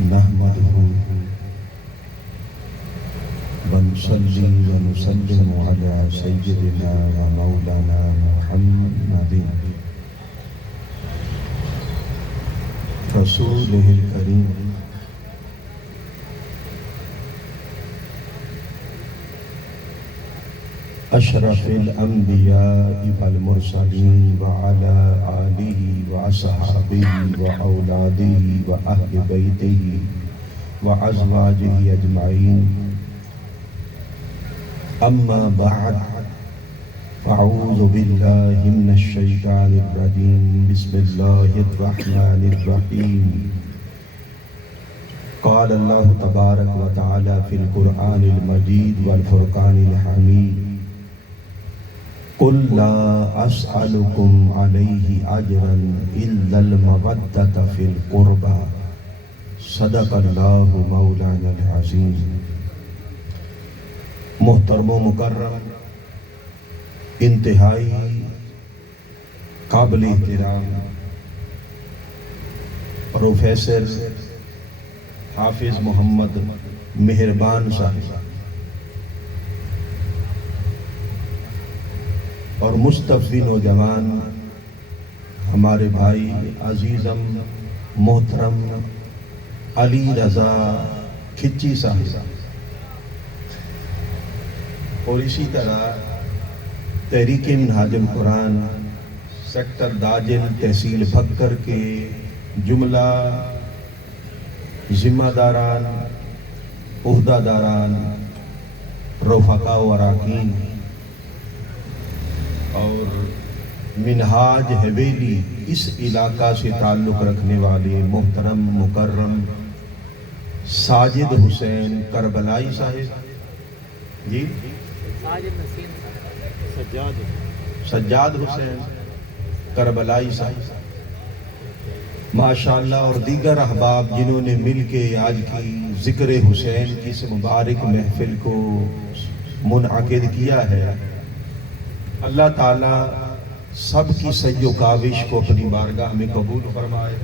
نحمده ونصلي ونسلم على سيدنا ومولانا محمد رسوله الكريم اشرف الانبیاء والمرسلین وعلى آلہ واصحابہ واولادہ واہل بیتہ وازواجہ اجمعین، اما بعد فاعوذ باللہ من الشیطان الرجیم، بسم اللہ الرحمن الرحیم۔ قال اللہ تبارک و تعالی فی القرآن المجید والفرقان الحمید، قل لا اسألكم علیہ اجرا الا المودۃ فی القربى، صدق اللہ مولانا العظیم۔ محترم و مکرم، انتہائی قابل احترام پروفیسر حافظ محمد مہربان صاحب اور مستفی نوجوان ہمارے بھائی عزیزم محترم علی رضا کھچی صاحب، اور اسی طرح تحریک منہاج القرآن سیکٹر داجل تحصیل بھکر کے جملہ ذمہ داران، عہدہ داران، رفقاء و اراکین اور منہاج حویلی اس علاقہ سے تعلق رکھنے والے محترم مکرم ساجد حسین کربلائی صاحب، جی سجاد حسین کربلائی صاحب، ماشاءاللہ، اور دیگر احباب جنہوں نے مل کے آج کی ذکر حسین کی اس مبارک محفل کو منعقد کیا ہے۔ اللہ تعالیٰ سب کی سعی و کاوش کو اپنی بارگاہ میں قبول فرمائے،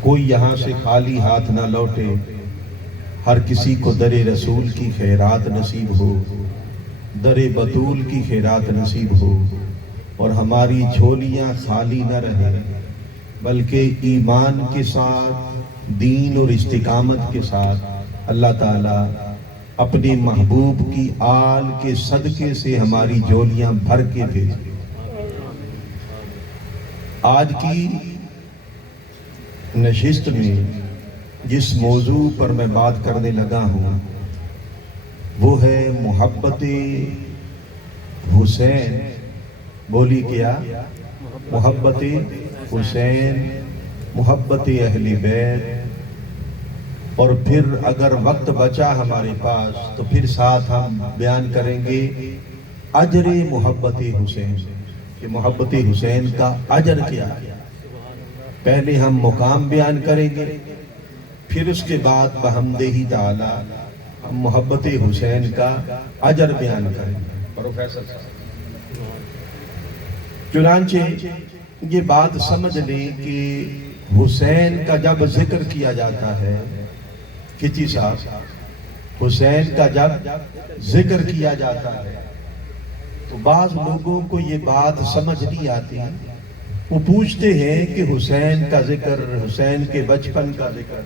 کوئی یہاں سے خالی ہاتھ نہ لوٹے، ہر کسی کو در رسول کی خیرات نصیب ہو، در بطول کی خیرات نصیب ہو، اور ہماری جھولیاں خالی نہ رہیں بلکہ ایمان کے ساتھ، دین اور استقامت کے ساتھ اللہ تعالیٰ اپنے محبوب کی آل کے صدقے سے ہماری جھولیاں بھر کے بھیجے۔ آج کی نشست میں جس موضوع پر میں بات کرنے لگا ہوں وہ ہے محبت حسین۔ بولی کیا؟ محبت حسین، محبت اہل بیت، اور پھر اگر وقت بچا ہمارے پاس تو پھر ساتھ ہم بیان کریں گے اجر محبت حسین، کہ محبت حسین کا اجر کیا ہے۔ پہلے ہم مقام بیان کریں گے، پھر اس کے بعد بحمدہ تعالی ہم محبت حسین کا اجر بیان کریں گے۔ پروفیسر صاحب، چنانچہ یہ بات سمجھ لیں کہ حسین کا جب ذکر کیا جاتا ہے، کھچی صاحب، حسین کا جب ذکر کیا جاتا ہے تو بعض لوگوں کو یہ بات سمجھ نہیں آتی، وہ پوچھتے ہیں کہ حسین کا ذکر، حسین کے بچپن کا ذکر،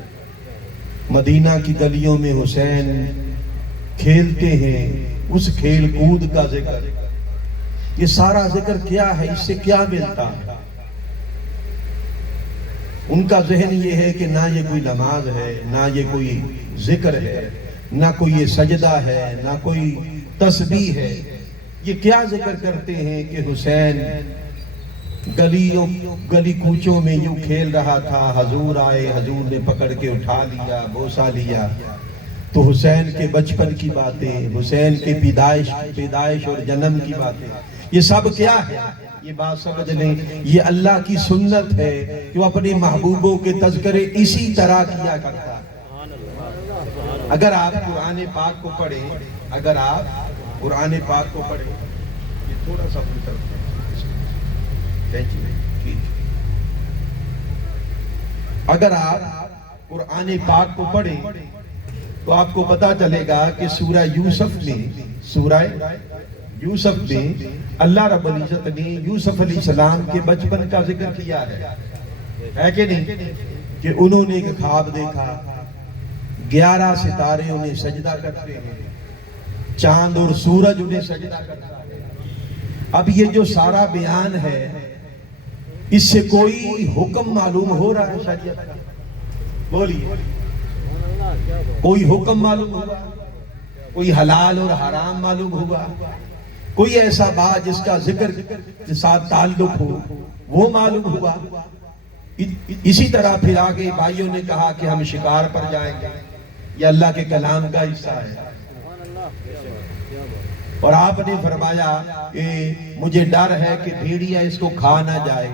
مدینہ کی گلیوں میں حسین کھیلتے ہیں اس کھیل کود کا ذکر، یہ سارا ذکر کیا ہے، اس سے کیا ملتا ہے؟ ان کا ذہن یہ ہے کہ نہ یہ کوئی نماز ہے، نہ یہ کوئی ذکر ہے، نہ کوئی یہ سجدہ ہے، نہ کوئی تسبیح ہے، یہ کیا ذکر کرتے ہیں کہ حسین گلی کوچوں میں یوں کھیل رہا تھا، حضور آئے، حضور نے پکڑ کے اٹھا لیا، بوسا لیا۔ تو حسین کے بچپن کی باتیں، حسین کے پیدائش اور جنم کی باتیں، یہ سب کیا ہے؟ یہ بات سمجھ لیں، یہ اللہ کی سنت ہے کہ وہ اپنے محبوبوں کے تذکرے اسی طرح کیا کرتا ہے۔ اگر آپ قرآن پاک کو پڑھیں، اگر آپ قرآن پاک کو پڑھیں، یہ تھوڑا سا اپنی طرف اگر آپ قرآن پاک کو پڑھیں تو آپ کو پتا چلے گا کہ سورہ یوسف میں اللہ رب العزت نے یوسف علیہ السلام کے بچپن کا ذکر کیا ہے کہ نہیں؟ کہ انہوں نے ایک خواب دیکھا، 11 ستارے انہیں سجدہ کرتے ہیں، چاند اور سورج انہیں سجدہ کرتا ہے۔ اب یہ جو سارا بیان ہے اس سے کوئی حکم معلوم ہو رہا ہے شریعت کا؟ بولیے، کوئی حکم معلوم ہوا؟ کوئی حلال اور حرام معلوم ہوا؟ کوئی ایسا بات جس کا ذکر کے ساتھ تعلق ہو وہ معلوم ہوا؟ اسی طرح پھر آگے بھائیوں نے کہا کہ ہم شکار پر جائیں گے، یہ اللہ کے کلام کا حصہ ہے، اور آپ نے فرمایا کہ مجھے ڈر ہے کہ بھیڑیا اس کو کھا نہ جائے،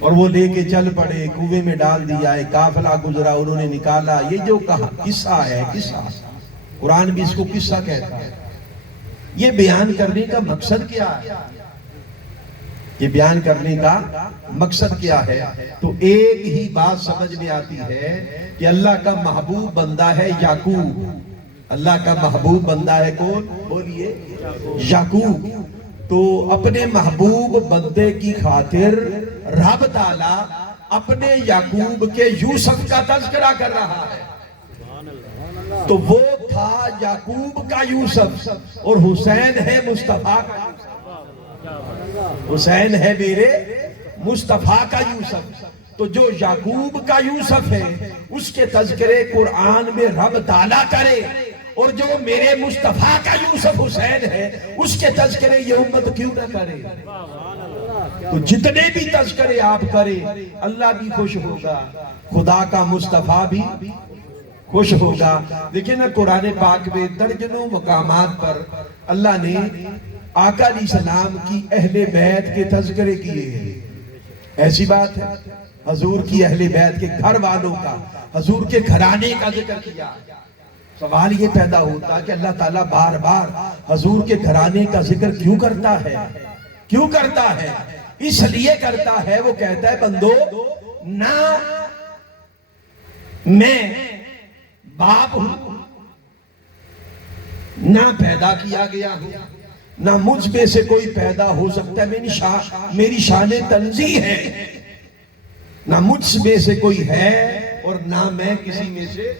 اور وہ لے کے چل پڑے، کنویں میں ڈال دیا، ایک قافلہ گزرا، انہوں نے نکالا۔ یہ جو کہا قصہ ہے، قصہ قرآن بھی اس کو قصہ کہتا ہے۔ یہ بیان کرنے کا مقصد کیا ہے؟ یہ بیان کرنے کا مقصد کیا ہے؟ تو ایک ہی بات سمجھ میں آتی ہے کہ اللہ کا محبوب بندہ ہے یعقوب۔ اللہ کا محبوب بندہ ہے کون؟ بولیے، یعقوب۔ تو اپنے محبوب بندے کی خاطر رب تعالیٰ اپنے یعقوب کے یوسف کا تذکرہ کر رہا ہے۔ تو وہ تھا یعقوب کا یوسف، اور حسین ہے مصطفیٰ کا یوسف۔ حسین ہے میرے مصطفیٰ کا یوسف۔ تو جو یعقوب کا یوسف ہے اس کے تذکرے قرآن میں رب تعالیٰ کرے، اور جو میرے مصطفیٰ کا یوسف حسین ہے اس کے تذکرے یہ امت کیوں نہ کرے؟ تو جتنے بھی تذکرے آپ کریں اللہ بھی خوش ہوگا، خدا کا مصطفیٰ بھی خوش ہوگا۔ دیکھیں نا قرآن پاک میں درجنوں مقامات پر اللہ نے آقا علیہ السلام کی اہل بیت کے تذکرے کیے ہیں۔ ایسی بات ہے حضور کی اہل بیت کے گھر والوں کا، حضور کے گھرانے کا ذکر کیا۔ سوال یہ پیدا ہوتا کہ اللہ تعالیٰ بار بار حضور کے گھرانے کا ذکر کیوں کرتا ہے؟ کیوں کرتا ہے؟ اس لیے کرتا ہے، وہ کہتا ہے بندو، نہ میں باپ ہوں، نہ پیدا کیا گیا ہوں، نہ مجھ میں سے کوئی پیدا ہو سکتا ہے، میری شان تنزیہ ہے، نہ مجھ میں سے کوئی ہے اور نہ میں کسی میں سے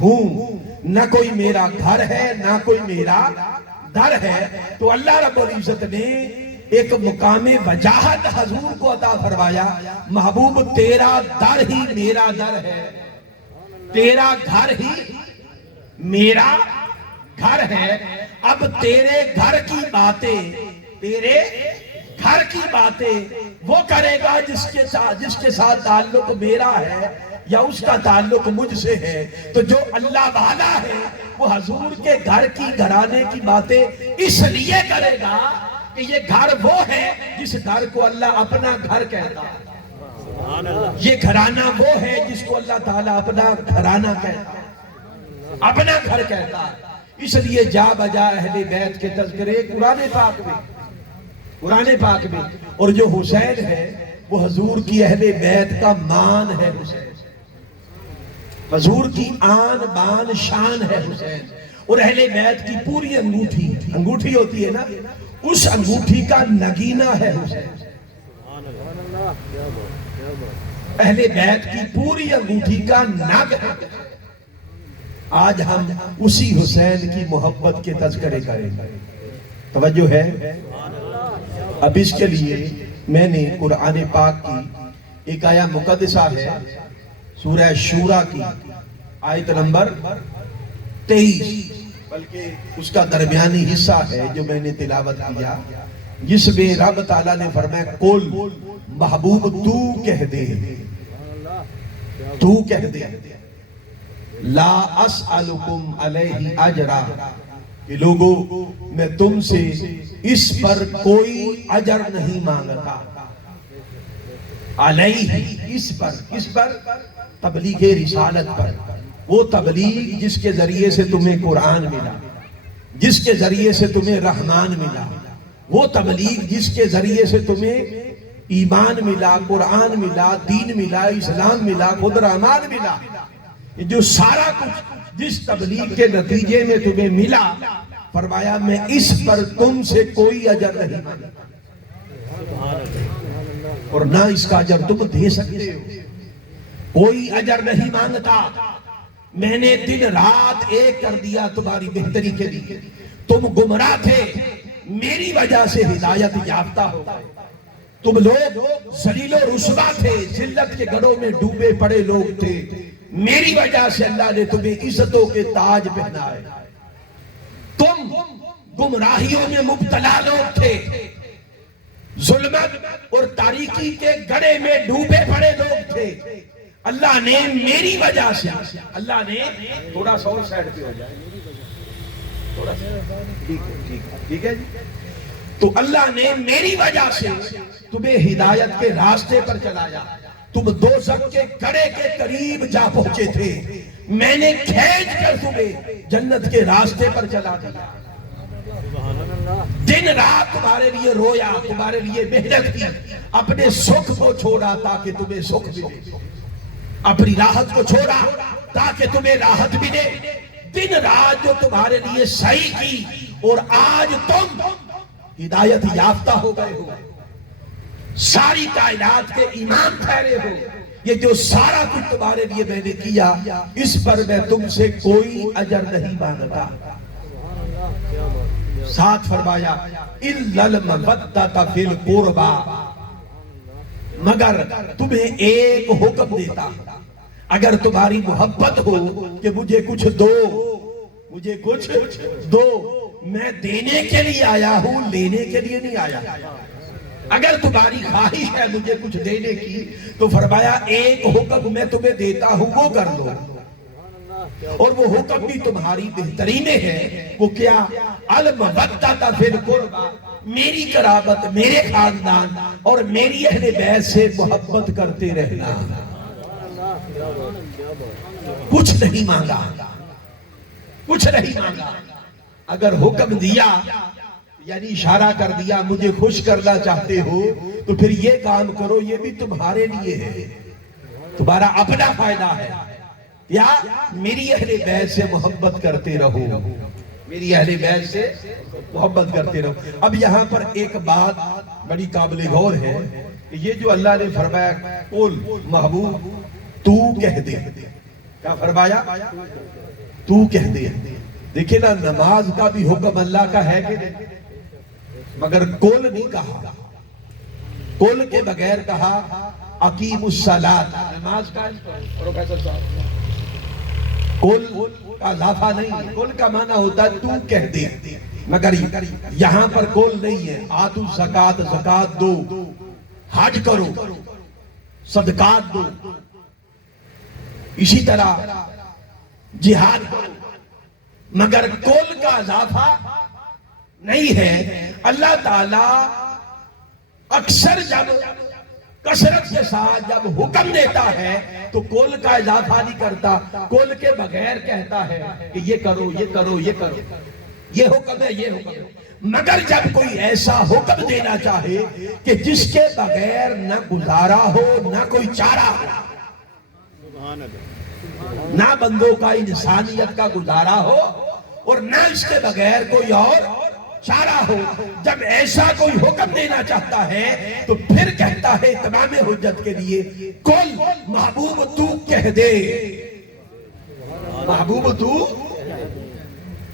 ہوں، نہ کوئی میرا گھر ہے نہ کوئی میرا در ہے۔ تو اللہ رب العزت نے ایک مقام وجاہت حضور کو عطا فرمایا، محبوب تیرا در ہی میرا در ہے، تیرا گھر ہی میرا گھر ہے۔ اب تیرے گھر کی باتیں، تیرے گھر کی باتیں وہ کرے گا جس کے ساتھ تعلق میرا ہے یا اس کا تعلق مجھ سے ہے۔ تو جو اللہ والا ہے وہ حضور کے گھر کی گھرانے کی باتیں اس لیے کرے گا کہ یہ گھر وہ ہے جس گھر کو اللہ اپنا گھر کہتا ہے، یہ گھرانہ وہ ہے جس کو اللہ تعالیٰ اپنا گھرانہ کہتا ہے، اپنا گھر کہتا ہے۔ اس لیے جا بجا اہل بیت کے تذکرے قرآن پاک میں، اور جو حسین ہے وہ حضور کی اہل بیت کا مان ہے، حسین حضور کی آن بان شان ہے حسین۔ اور اہل بیت کی پوری انگوٹھی ہوتی ہے نا، اس انگوٹھی کا نگینہ ہے حسین۔ اہل بیت کی پوری انگوٹھی کا نگ ہے۔ آج ہم اسی حسین کی محبت کے تذکرے کریں گے، توجہ ہے؟ اب اس کے لیے میں نے قرآن پاک کی ایک آیہ مقدسہ ہے، سورہ شورا کی آیت نمبر 23، بلکہ اس کا درمیانی حصہ ہے جو میں نے تلاوت کیا، جس میں رب تعالیٰ نے فرمایا قل، محبوب تو کہہ دے، تو کہہ دے، لا اسألکم علیہ اجرا، کہ لوگوں میں تم سے اس پر کوئی اجر نہیں مانگتا، علیہ اس پر تبلیغ رسالت پر، وہ تبلیغ جس کے ذریعے سے تمہیں قرآن ملا، جس کے ذریعے سے تمہیں رحمان ملا، وہ تبلیغ جس کے ذریعے سے تمہیں ایمان ملا، قرآن ملا، دین ملا، اسلام ملا، خود رحمان ملا، جو سارا کچھ جس تبلیغ کے نتیجے میں تمہیں ملا، فرمایا میں اس پر تم سے کوئی اجر نہیں مانگتا اور نہ اس کا اجر تم دے سکتے ہو، کوئی اجر نہیں مانگتا، میں نے دن رات ایک کر دیا تمہاری بہتری کے لیے، تم گمراہ تھے، میری وجہ سے ہدایت یافتہ ہو گئے، تم لوگ ذلیل و رسوا تھے، ذلت کے گڑھوں میں ڈوبے پڑے لوگ تھے، میری وجہ سے اللہ نے تمہیں عزتوں کے تاج پہنائے، تم گمراہیوں میں مبتلا لوگ تھے، ظلمت اور تاریکی کے گڑھے میں ڈوبے پڑے لوگ تھے، اللہ نے میری وجہ سے، اللہ نے تھوڑا سا اور سائڈ پہ ہو جائے، تھوڑا سا ٹھیک ہے جی، تو اللہ نے میری وجہ سے تمہیں ہدایت کے راستے پر چلایا، تم دوزخ کے گڑھے کے قریب جا پہنچے تھے، میں نے کھینچ کر تمہیں جنت کے راستے پر چلا دیا، دن رات تمہارے لیے رویا، تمہارے لیے محنت کی، اپنے سکھ کو چھوڑا تاکہ تمہیں سکھ ملے، اپنی راحت کو چھوڑا تاکہ تمہیں راحت ملے، دن رات جو تمہارے لیے صحیح کی، اور آج تم ہدایت یافتہ ہو گئے ہو، ساری کائنات کے امام ٹھہرے ہو، یہ جو سارا کچھ تمہارے لیے میں نے کیا، اس پر میں تم سے کوئی اجر نہیں مانگتا، ساتھ فرمایا اِلَّا الْمَوَدَّةَ فِي الْقُرْبَى، مگر تمہیں ایک حکم دیتا، اگر تمہاری محبت ہو کہ مجھے کچھ دو، مجھے کچھ دو، میں دینے کے لیے آیا ہوں، لینے کے لیے نہیں آیا، اگر تمہاری خواہش ہے مجھے کچھ دینے کی تو فرمایا ایک حکم میں تمہیں دیتا ہوں، وہ کر لو، اور وہ حکم بھی تمہاری بہتری میں ہے، وہ کیا؟ الْمَوَدَّةَ فِي الْقُرْبَى، میری قرابت، میرے خاندان اور میری اہل بیت سے محبت کرتے رہنا، کچھ نہیں مانگا، کچھ نہیں مانگا، اگر حکم دیا یعنی اشارہ کر دیا مجھے خوش کرنا چاہتے ہو تو پھر یہ کام کرو، یہ بھی تمہارے لیے ہے، تمہارا اپنا فائدہ ہے، یا میری اہل بیت سے محبت کرتے رہو، میری اہل بیت سے محبت کرتے رہو۔ اب یہاں پر ایک بات بڑی قابل غور ہے، یہ جو اللہ نے فرمایا قل محبوب تو کہہ دے، کیا فرمایا؟ تو کہہ دے، دیکھیں نا نماز کا بھی حکم اللہ کا ہے کہ نہیں، مگر قل نہیں کہا، قل کے بغیر کہا اقیم الصلاۃ، نماز کا پروفیسر صاحب، قل کا اضافہ نہیں ہے، قل کا معنی ہوتا ہے تو کہہ دے، مگر یہاں پر قل نہیں ہے، آتو زکات، زکات دو، حج کرو، صدقات دو، اسی طرح جہاد کرو، مگر قل کا اضافہ نہیں ہے۔ اللہ تعالیٰ اکثر جب کثرت کے ساتھ جب حکم دیتا ہے تو قول کا اضافہ نہیں کرتا، قول کے بغیر کہتا ہے کہ یہ کرو، یہ کرو، یہ کرو، یہ حکم ہے، یہ حکم ہے، مگر جب کوئی ایسا حکم دینا چاہے کہ جس کے بغیر نہ گزارا ہو، نہ کوئی چارہ ہو، نہ بندوں کا انسانیت کا گزارا ہو اور نہ اس کے بغیر کوئی اور چارہ ہو، جب ایسا کوئی حکم دینا چاہتا ہے تو پھر کہتا ہے تمام حجت کے لیے قل محبوب تو کہہ دے، محبوب تو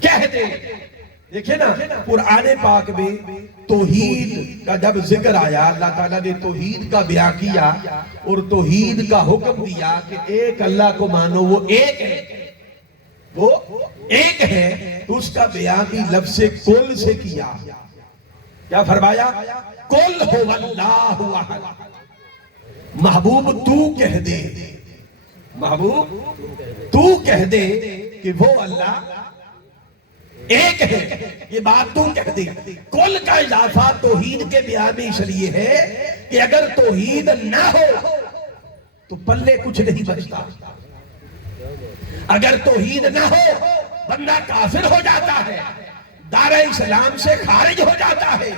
کہہ دے۔ دیکھیں نا قرآن پاک میں توحید کا جب ذکر آیا، اللہ تعالیٰ نے توحید کا بیان کیا اور توحید کا حکم دیا کہ ایک اللہ کو مانو، وہ ایک ہے، وہ ایک ہے، تو اس کا بیان بھی لفظ قل سے کیا، کیا فرمایا؟ قل هو اللہ احد، محبوب تو کہہ دے، محبوب تو کہہ دے کہ وہ اللہ ایک ہے، یہ بات تو کہہ دے۔ قل کا اضافہ توحید کے بیان میں اس لیے ہے کہ اگر توحید نہ ہو تو پلے کچھ نہیں بچتا، اگر توحید نہ ہو بندہ کافر ہو جاتا ہے، دار اسلام سے خارج ہو جاتا ہے،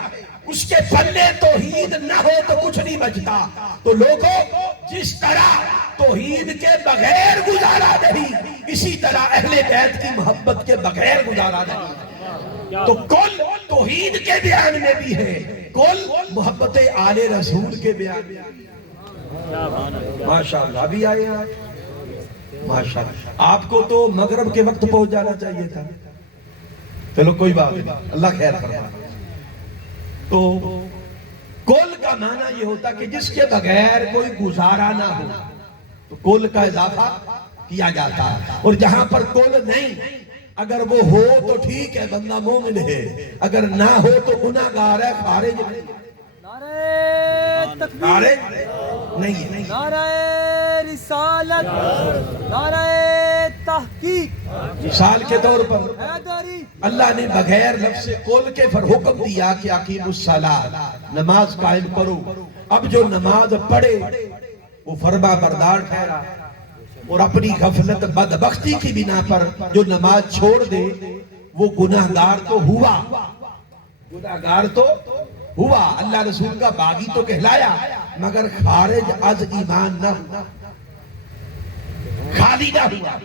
اس کے پلے توحید نہ ہو تو کچھ نہیں بچتا. تو لوگوں جس طرح توحید کے بغیر گزارا نہیں، اسی طرح اہل بیت کی محبت کے بغیر گزارا نہیں. تو کل توحید کے بیان میں بھی ہے، کل محبت آل رسول کے بیان میں. ماشاءاللہ ابھی آئے آپ ماشاءاللہ. آپ کو تو مغرب کے وقت پہنچ جانا چاہیے تھا. چلو کوئی بات نہیں، اللہ خیر فرمائے. تو کل کا معنی یہ ہوتا کہ جس کے بغیر کوئی گزارا نہ ہو تو کل کا اضافہ کیا جاتا ہے. اور جہاں پر کل نہیں، اگر وہ ہو تو ٹھیک ہے، بندہ مومن ہے، اگر نہ ہو تو گناہگار ہے، خارج ہے. نعرہ تکبیر، نہیں ہے. نعرہ رسالت، نعرہ تحقیق. مثال کے طور پر حیدری اللہ نے بغیر لفظ قول کے پر حکم دیا کہ اقیم الصلاۃ، نماز قائم کرو. اب جو نماز پڑھے وہ فرما بردار ٹھہرا، اور اپنی غفلت بدبختی کی بنا پر جو نماز چھوڑ دے وہ گناہگار تو ہوا، گناہگار تو ہوا. اللہ رسول کا باغی تو کہلایا مگر خارج از ایمان نہ ہوا، خالی نہ ہوا.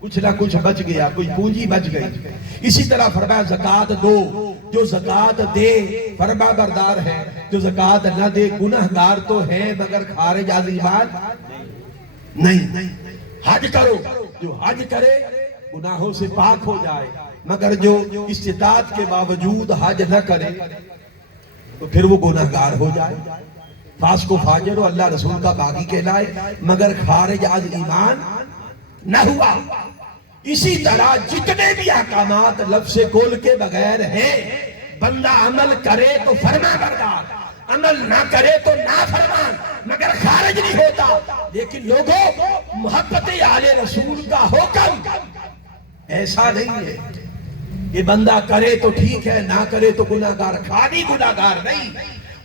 کچھ نہ کچھ بچ گیا، کوئی پونجی بچ گئی. اسی طرح فرمایا زکوٰۃ دو، جو زکوٰۃ دے فرما بردار ہے، جو زکوٰۃ نہ دے گناہگار تو ہے مگر خارج از ایمان نہیں. حج کرو، جو حج کرے گناہوں سے پاک ہو جائے، مگر جو استطاعت کے باوجود حج نہ کرے تو پھر وہ گناہگار ہو جائے، فاسق و فاجر و اللہ رسول کا باغی کہلائے مگر خارج از ایمان نہ ہوا. اسی طرح جتنے بھی احکامات لفظ قول کے بغیر ہیں، بندہ عمل کرے تو فرما بردار، عمل نہ کرے تو نافرمان، مگر خارج نہیں ہوتا. لیکن لوگوں محبت آل رسول کا حکم ایسا نہیں ہے کہ بندہ کرے تو ٹھیک ہے، نہ کرے تو گناہگار. خالی گناہگار نہیں،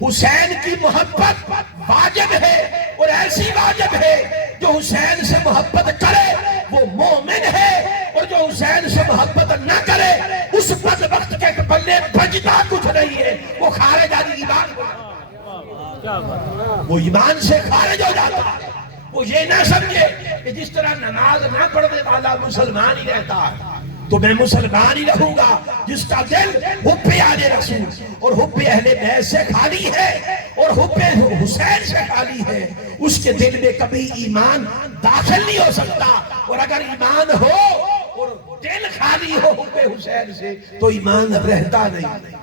حسین کی محبت واجب ہے، اور ایسی واجب ہے جو حسین سے محبت کرے وہ مومن ہے، اور جو حسین سے محبت نہ کرے اس بدبخت کے پلے بچتا کچھ نہیں ہے، وہ خارج از ایمان، وہ ایمان سے خارج ہو جاتا ہے. وہ یہ نہ سمجھے کہ جس طرح نماز نہ پڑھنے والا مسلمان ہی رہتا ہے تو میں مسلمان ہی رہوں گا. جس کا دل حب آل رسول اور حب اہل بیت سے خالی ہے اور حب حسین سے خالی ہے، اس کے دل میں کبھی ایمان داخل نہیں ہو سکتا. اور اگر ایمان ہو اور دل خالی ہو حب حسین سے تو ایمان رہتا نہیں،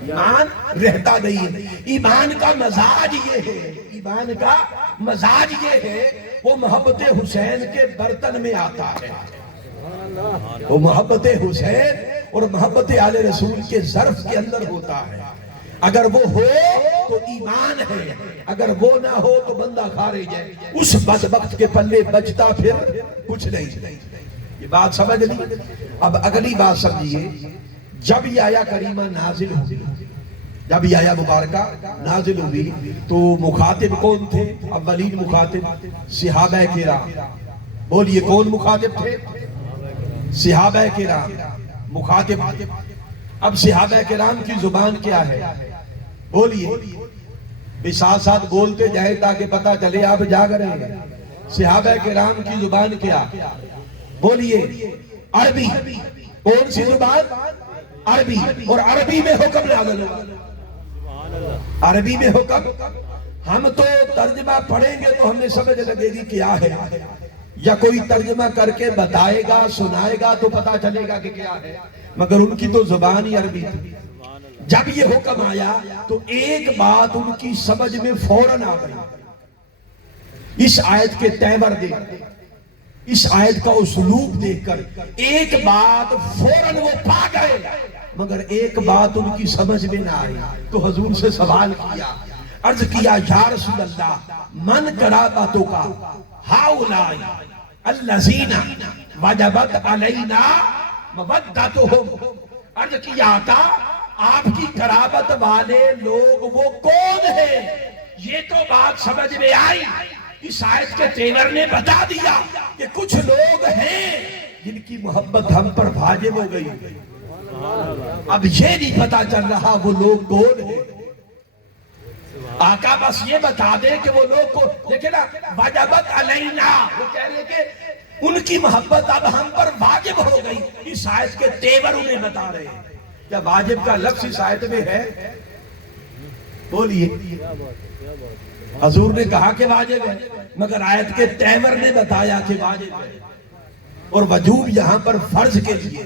ایمان رہتا نہیں ہے. ایمان کا مزاج یہ ہے، ایمان کا مزاج یہ ہے، وہ محبت حسین کے برتن میں آتا ہے، وہ محبت حسین اور محبت آل رسول کے ظرف کے اندر ہوتا ہے. اگر وہ ہو تو ایمان ہے، اگر وہ نہ ہو تو بندہ خارج ہے. اس بدبخت کے پلے بچتا پھر کچھ نہیں. یہ بات سمجھ لی. اب اگلی بات سمجھیے. جب یہ آیا کریمہ نازل ہوئی، جب یہ آیا مبارکہ نازل ہوئی تو مخاطب کون تھے؟ اولین مخاطب صحابہ کرام. بولیے کون مخاطب تھے؟ صحابہ کرام مخاطب. اب صحابہ کرام کی زبان کیا ہے؟ بولیے بھی ساتھ ساتھ بولتے جائے تاکہ پتہ چلے آپ جاگ رہے ہیں. صحابہ کرام کی زبان کیا؟ بولیے عربی. کون سی زبان؟ عربی. اور عربی میں حکم نازل ہوا، عربی میں حکم. ہم تو ترجمہ پڑھیں گے تو ہمیں سمجھ لگے گی کیا ہے، یا کوئی ترجمہ کر کے بتائے گا سنائے گا تو پتا چلے گا کہ کیا ہے، مگر ان کی تو زبان ہی عربی تھی. جب یہ حکم آیا تو ایک بات ان کی سمجھ میں فوراً آ گئی. اس آیت کے تیور دیکھ کر، اس آیت کا اسلوب دیکھ کر ایک بات فوراً وہ پا گئے، مگر ایک بات ان کی سمجھ میں نہ آئی. تو حضور سے سوال کیا، عرض کیا یا رسول اللہ من قرابتوں کا ہاؤلائی الذین وجبت علینا مودتہم. عرض کیا آقا آپ کی قرابت والے لوگ وہ کون ہیں؟ یہ تو بات سمجھ میں آئی. اس آیت کے تیور نے بتا دیا کہ کچھ لوگ ہیں جن کی محبت ہم پر واجب ہو گئی. اب یہ نہیں پتا چل رہا وہ لوگ کون ہیں. آقا بس یہ بتا دے کہ وہ لوگ کو دیکھیں نا وجبت علینا، وہ کہہ رہے کہ ان کی محبت اب ہم پر واجب ہو گئی. اس آیت کے تیور انہیں بتا رہے ہیں. کیا واجب کا لفظ اس آیت میں ہے؟ بولیے. حضور نے کہا کہ واجب ہے، مگر آیت کے تیور نے بتایا کہ واجب ہے. اور وجوب یہاں پر فرض کے لیے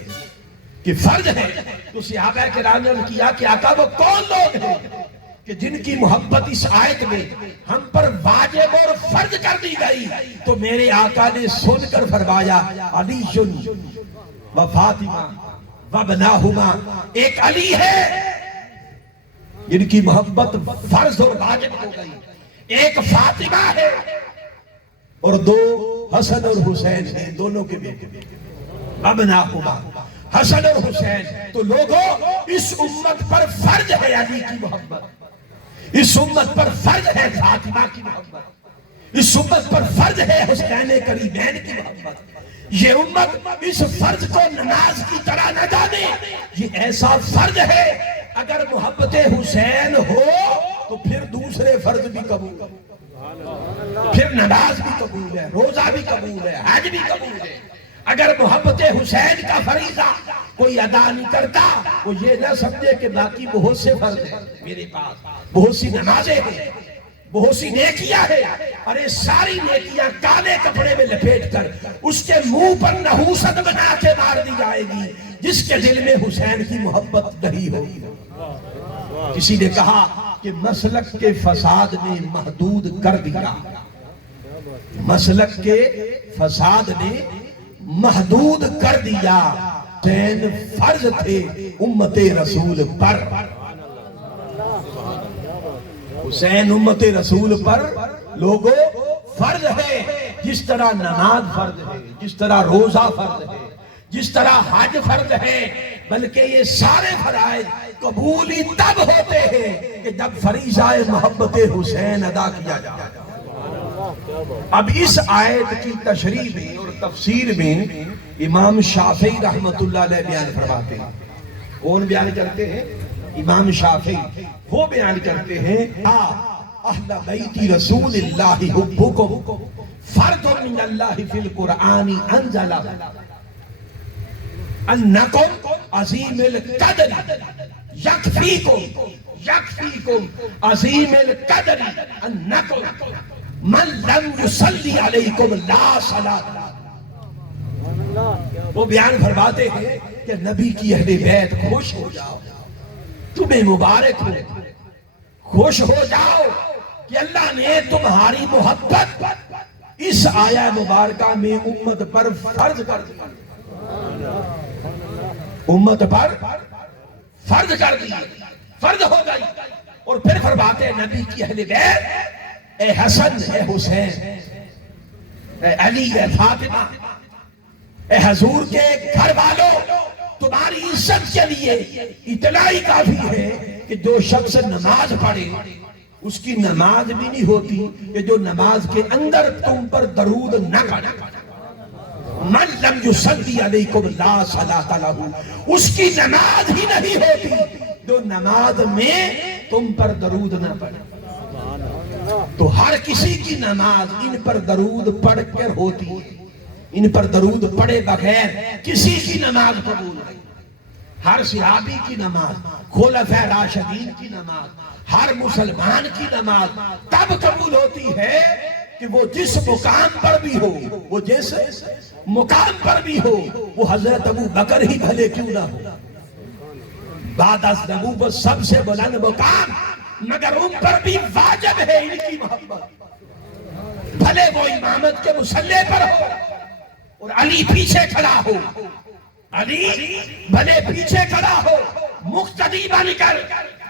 کہ فرض ہے. تو صحابہ کرام نے کیا کہ آقا وہ کون لوگ ہیں کہ جن کی محبت اس آیت میں ہم پر واجب اور فرض کر دی گئی؟ تو میرے آقا نے سن کر فرمایا علی و فاطمہ و بناہما، ایک علی ہے جن کی محبت فرض اور واجب ہو گئی، ایک فاطمہ ہے، اور دو حسن اور حسین ہیں، دونوں کے بیٹے. ابناہما حسن اور حسین. تو لوگوں اس امت پر فرض ہے علی کی محبت، اس امت پر فرض ہے فاطمہ کی محبت، اس امت پر فرض ہے حسین کریمین کی محبت. یہ امت اس فرض کو نماز کی طرح نہ جانے. یہ ایسا فرض ہے اگر محبت حسین ہو تو پھر دوسرے فرض بھی قبول، پھر نماز بھی قبول ہے، روزہ بھی قبول ہے، حج بھی قبول ہے. اگر محبت حسین کا فریضہ کوئی ادا نہیں کرتا وہ یہ نہ سمجھے کہ باقی بہت سے فرض ہیں میرے پاس، بہت سی نمازیں ہیں، بہت سی نیکیاں ہیں. ارے ساری نیکیاں کالے کپڑے میں لپیٹ کر اس کے منہ پر نحوست بنا کے مار دی جائے گی جس کے دل میں حسین کی محبت نہیں ہوگی. کسی نے کہا کہ مسلک کے فساد نے محدود کر دیا، مسلک کے فساد نے محدود کر دیا. حسین فرض تھے امت رسول پر، حسین امت رسول پر لوگوں فرض ہے. جس طرح نماز فرض ہے، جس طرح روزہ فرض ہے، جس طرح حج فرض ہے، بلکہ یہ سارے فرائض قبول ہی تب ہوتے ہیں کہ جب فریضہ محبت حسین ادا کیا جائے. اب اس آیت کی تشریح میں اور تفسیر میں امام شافعی رحمت اللہ علیہ بیان فرماتے ہیں. کون بیان کرتے ہیں؟ امام شافعی. وہ بیان کرتے ہیں اہل بیت رسول اللہ حبکم فرد من اللہ فی القرآن انزل انکم عظیم القدر یکفیکم عظیم القدر انکم من لم یصلی علیکم لا صلاۃ. وہ بیان فرماتے ہیں کہ نبی کی اہل بیت خوش ہو جاؤ، تمہیں مبارک ہو، خوش ہو جاؤ کہ اللہ نے تمہاری محبت اس آیہ مبارکہ میں امت پر فرض کر دیا، امت پر فرض کر دیا، فرض ہو گئی. اور پھر فرماتے ہیں نبی کی اہل بیت، اے حسن، اے حسین، اے علی، اے فاطمہ، اے حضور کے گھر والوں، تمہاری عزت کے لیے اتنا ہی کافی ہے کہ جو شخص نماز پڑھے اس کی نماز بھی نہیں ہوتی کہ جو نماز کے اندر تم پر درود نہ پڑھے. من لم یصلی علیکم لا صلاۃ لہ، اس کی نماز ہی نہیں ہوتی جو نماز میں تم پر درود نہ پڑھے. تو ہر کسی کی نماز ان پر درود پڑھ کر ہوتی ہے، ان پر درود پڑھے بغیر کسی کی نماز قبول نہیں. ہر صحابی کی نماز، خلفائے راشدین کی نماز، ہر مسلمان کی نماز تب قبول ہوتی ہے کہ وہ جس مقام پر بھی ہو، وہ جس مقام پر بھی ہو، وہ حضرت ابو بکر ہی بھلے کیوں نہ ہو، بعد از نبوت سب سے بلند مقام، مگر ان پر بھی واجب ہے ان کی محبت. بھلے وہ امامت کے مصلی پر ہو اور علی پیچھے کھڑا ہو، علی بھلے پیچھے کھڑا ہو مقتدی بن کر.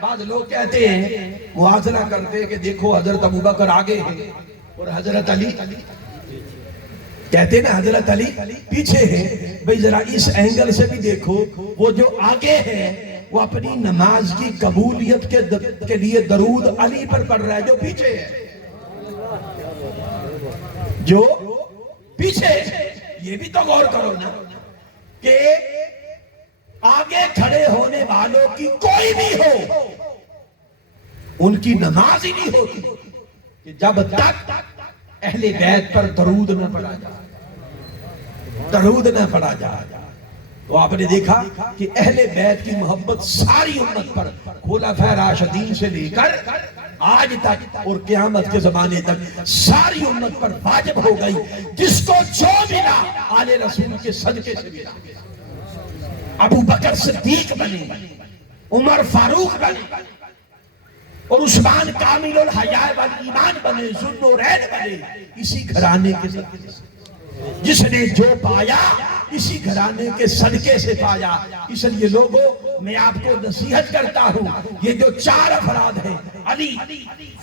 بعض لوگ کہتے ہیں، موازنہ کرتے ہیں کہ دیکھو حضرت ابوبکر آگے ہیں اور حضرت علی، کہتے ہیں نا حضرت علی پیچھے ہیں. بھئی ذرا اس اینگل سے بھی دیکھو، وہ جو آگے ہے وہ اپنی نماز کی قبولیت کے لیے درود علی پر پڑھ رہا ہے، جو پیچھے ہے، جو پیچھے ہے. یہ بھی تو غور کرو نا کہ آگے کھڑے ہونے والوں ان کی نماز ہی نہیں ہوتی کہ جب تک اہل بیت پر درود نہ پڑھا جائے، درود نہ پڑھا جائے۔ تو آپ نے دیکھا کہ اہل بیت کی محبت ساری امت پر، خلفائے راشدین سے لے کر آج تک اور قیامت کے زمانے تک ساری امت پر واجب ہو گئی۔ جس کو جو ملا آل رسول کے صدقے سے ملا، ابو بکر صدیق بنے، عمر فاروق بنے، اور عثمان کامل الحیاء والایمان بنے، ذوالنورین بنے، اسی گھرانے کے صدقے سے۔ جس نے جو پایا اسی گھرانے کے صدقے سے پایا۔ اس لیے لوگوں، میں آپ کو نصیحت کرتا ہوں، یہ جو 4 افراد ہیں، علی،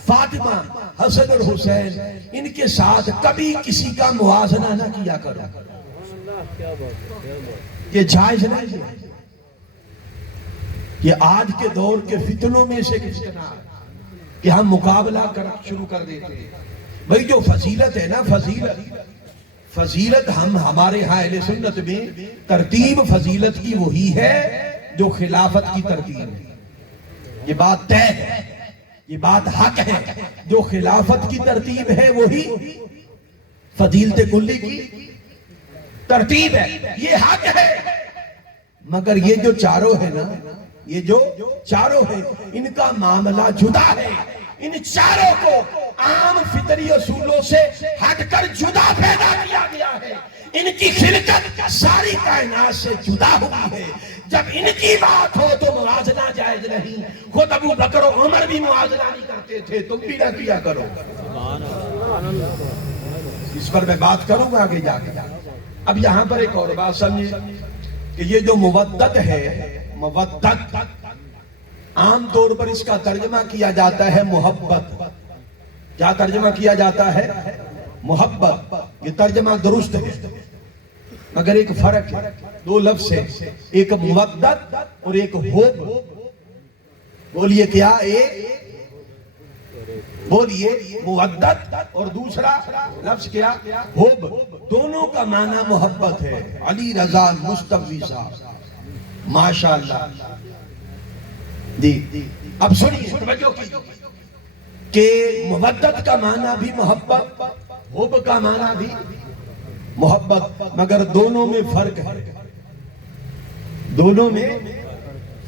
فاطمہ، حسن اور حسین، ان کے ساتھ کبھی کسی کا موازنہ نہ کیا کرو، یہ جائز نہیں ہے۔ یہ آج کے دور کے فتنوں میں سے کس طرح کہ ہم مقابلہ شروع کر دیتے ہیں۔ بھئی جو فضیلت ہے نا، فضیلت ہمارے ہاں اہل سنت میں ترتیب فضیلت کی وہی ہے جو خلافت کی ترتیب ہے۔ یہ بات طے ہے، یہ بات حق ہے، جو خلافت کی ترتیب ہے وہی فضیلت کلی کی ترتیب ہے، یہ حق ہے۔ مگر یہ جو چاروں ہیں نا، یہ جو چاروں ہیں، ان کا معاملہ جدا ہے۔ ان چاروں کو عام فطری اصولوں سے ہٹ کر جدا پیدا کیا گیا ہے۔ ان کی خلقت ساری کائنات سے جدا ہوئی ہے۔ جب ان کی بات ہو تو موازنہ جائز نہیں۔ خود ابو بکر و عمر بھی موازنہ نہیں کرتے تھے، تم بھی نہ کیا کرو۔ اس پر میں بات کروں گا آگے جا کے۔ اب یہاں پر ایک اور بات سمجھیں کہ یہ جو مودت ہے، مودت عام طور پر اس کا ترجمہ کیا جاتا ہے محبت۔ کیا ترجمہ کیا جاتا ہے؟ محبت۔ یہ ترجمہ درست ہے، مگر ایک فرق ہے، 2 لفظ ہے، ایک مودت اور ایک حب۔ بولیے کیا؟ بولیے مودت اور دوسرا لفظ کیا؟ حب۔ دونوں کا معنی محبت ہے۔ علی رضا مصطفی صاحب، ماشاءاللہ جی۔ اب سنیے توجہ کی کہ مودت کا معنی بھی محبت، حب کا معنی بھی محبت، مگر دونوں میں فرق ہے، دونوں میں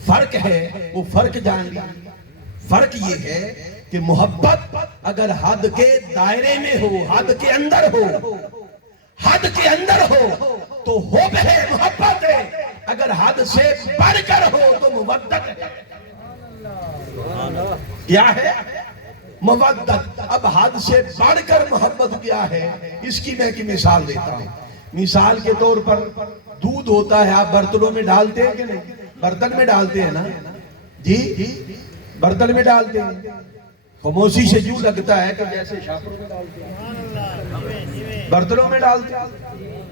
فرق ہے۔ وہ فرق جان لیں۔ فرق یہ ہے کہ محبت اگر حد کے دائرے میں ہو، حد کے اندر ہو، حد کے اندر ہو تو حب ہے، محبت ہے۔ اگر حد سے بڑھ کر ہو تو مودت ہے۔ کیا ہے؟ مودت۔ اب حد سے بڑھ کر محبت کیا ہے، اس کی میں ایک مثال دیتا ہوں۔ مثال کے طور پر دودھ ہوتا ہے، آپ برتنوں میں ڈالتے ہیں کہ نہیں؟ برتن میں ڈالتے ہیں نا جی، برتن میں ڈالتے ہیں۔ خاموشی سے یوں لگتا ہے کہ جیسے شاپور میں ڈالتے ہیں، برتنوں میں ڈالتے ہیں۔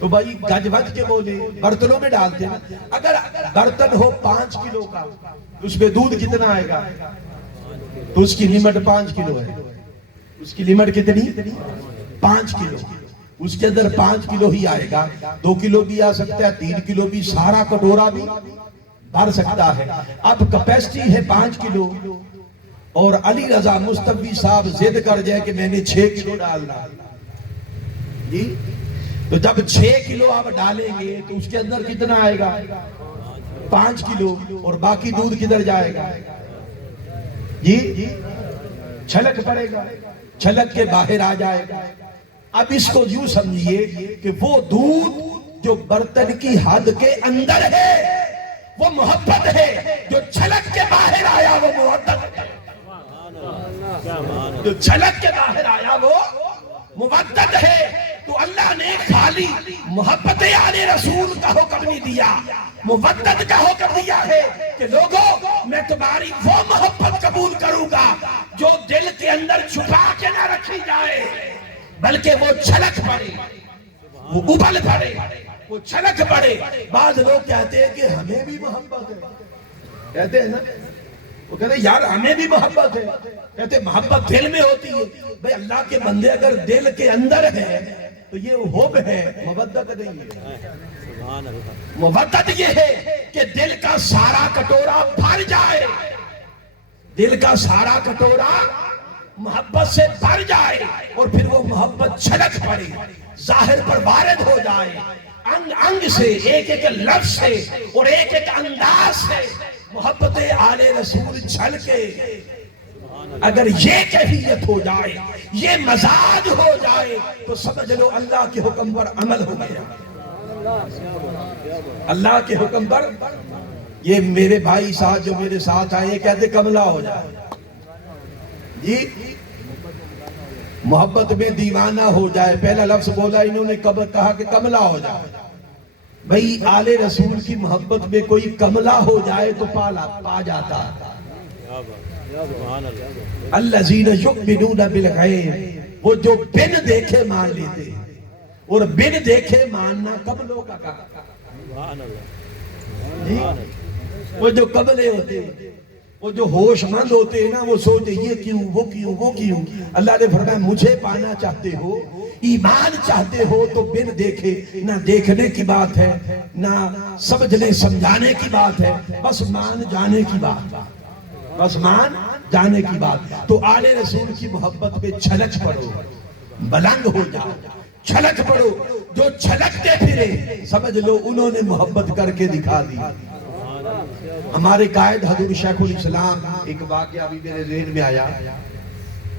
تو بھائی گج بج کے بولے، برتنوں میں ڈالتے ہیں۔ اگر برتن ہو 5 کلو کا، اس میں دودھ کتنا آئے گا؟ تو اس کی لیمٹ 5 کلو ہے۔ اس کی لیمٹ کتنی؟ 5 کلو۔ اس کے اندر 5 کلو ہی آئے گا، 2 کلو بھی آ سکتا ہے، 3 کلو بھی، سارا کٹورا بھی بھر سکتا ہے۔ اب کیپیسٹی ہے 5 کلو، اور علی رضا مصطفی صاحب ضد کر جائے کہ میں نے 6 کلو ڈالنا جی، تو جب 6 کلو آپ ڈالیں گے تو اس کے اندر کتنا آئے گا؟ 5 کلو، اور باقی دودھ کدھر جائے گا جی؟ چھلک پڑے گا، چھلک کے باہر آ جائے گا۔ اب اس کو یوں سمجھیے کہ وہ دودھ جو برتن کی حد کے اندر ہے وہ محبت ہے، جو چھلک کے باہر آیا وہ مودت ہے۔ جو چھلک کے باہر آیا وہ مودت ہے۔ تو اللہ نے خالی محبت آل رسول کا حکم نہیں دیا، مودت کا حکم دیا ہے کہ لوگوں میں تمہاری وہ محبت قبول کروں گا جو دل کے اندر چھپا کے نہ رکھی جائے، بلکہ وہ چھلک پڑے، وہ ابل پڑے، وہ چھلک پڑے۔ بعض لوگ کہتے ہیں کہ ہمیں بھی محبت ہے، کہتے ہیں نا، وہ کہتے ہیں یار ہمیں بھی محبت ہے، کہتے ہیں محبت دل میں ہوتی ہے۔ بھئی اللہ کے بندے اگر دل کے اندر ہے تو یہ حب ہے، مودت نہیں ہے۔ مودت یہ ہے کہ دل کا سارا کٹورا بھر جائے، دل کا سارا کٹورا محبت سے بھر جائے اور پھر وہ محبت چھلک پڑے، ظاہر پر وارد ہو جائے، انگ انگ سے، ایک ایک لفظ سے اور ایک ایک انداز سے محبت آل رسول چھلکے۔ اگر یہ کیفیت ہو جائے، یہ مزاج ہو جائے، تو سمجھ لو اللہ کے حکم پر عمل ہو گیا۔ اللہ کے حکم پر، یہ میرے بھائی ساتھ جو میرے ساتھ آئے کہتے کملا ہو جائے جی، محبت میں دیوانہ ہو جائے، پہلا لفظ بولا انہوں نے، کہا کہ کملا ہو جائے۔ بھئی آل رسول کی محبت میں کوئی کملا ہو جائے تو پا جاتا۔ الذین یؤمنون بالغیب، وہ جو بن دیکھے مان لیتے، اور بن دیکھے ماننا کملوں کا کام۔ وہ جو کملے ہوتے ہیں، وہ جو ہوش مند ہوتے ہیں نا، وہ سوچتے یہ کیوں، وہ کیوں، وہ کیوں۔ اللہ نے فرمایا مجھے پانا چاہتے ہو، ایمان چاہتے ہو تو بن دیکھے، نہ دیکھنے کی بات ہے، نہ سمجھنے سمجھانے کی بات ہے، بس مان جانے کی بات، بس مان جانے کی بات۔ تو آل رسول کی محبت پہ چھلک پڑو، بلند ہو جاؤ، چھلک پڑو۔ جو چھلکتے پھرے سمجھ لو انہوں نے محبت کر کے دکھا دی۔ ہمارے قائد حضور شیخ الاسلام، ایک واقعہ بھی میرے ذہن میں آیا،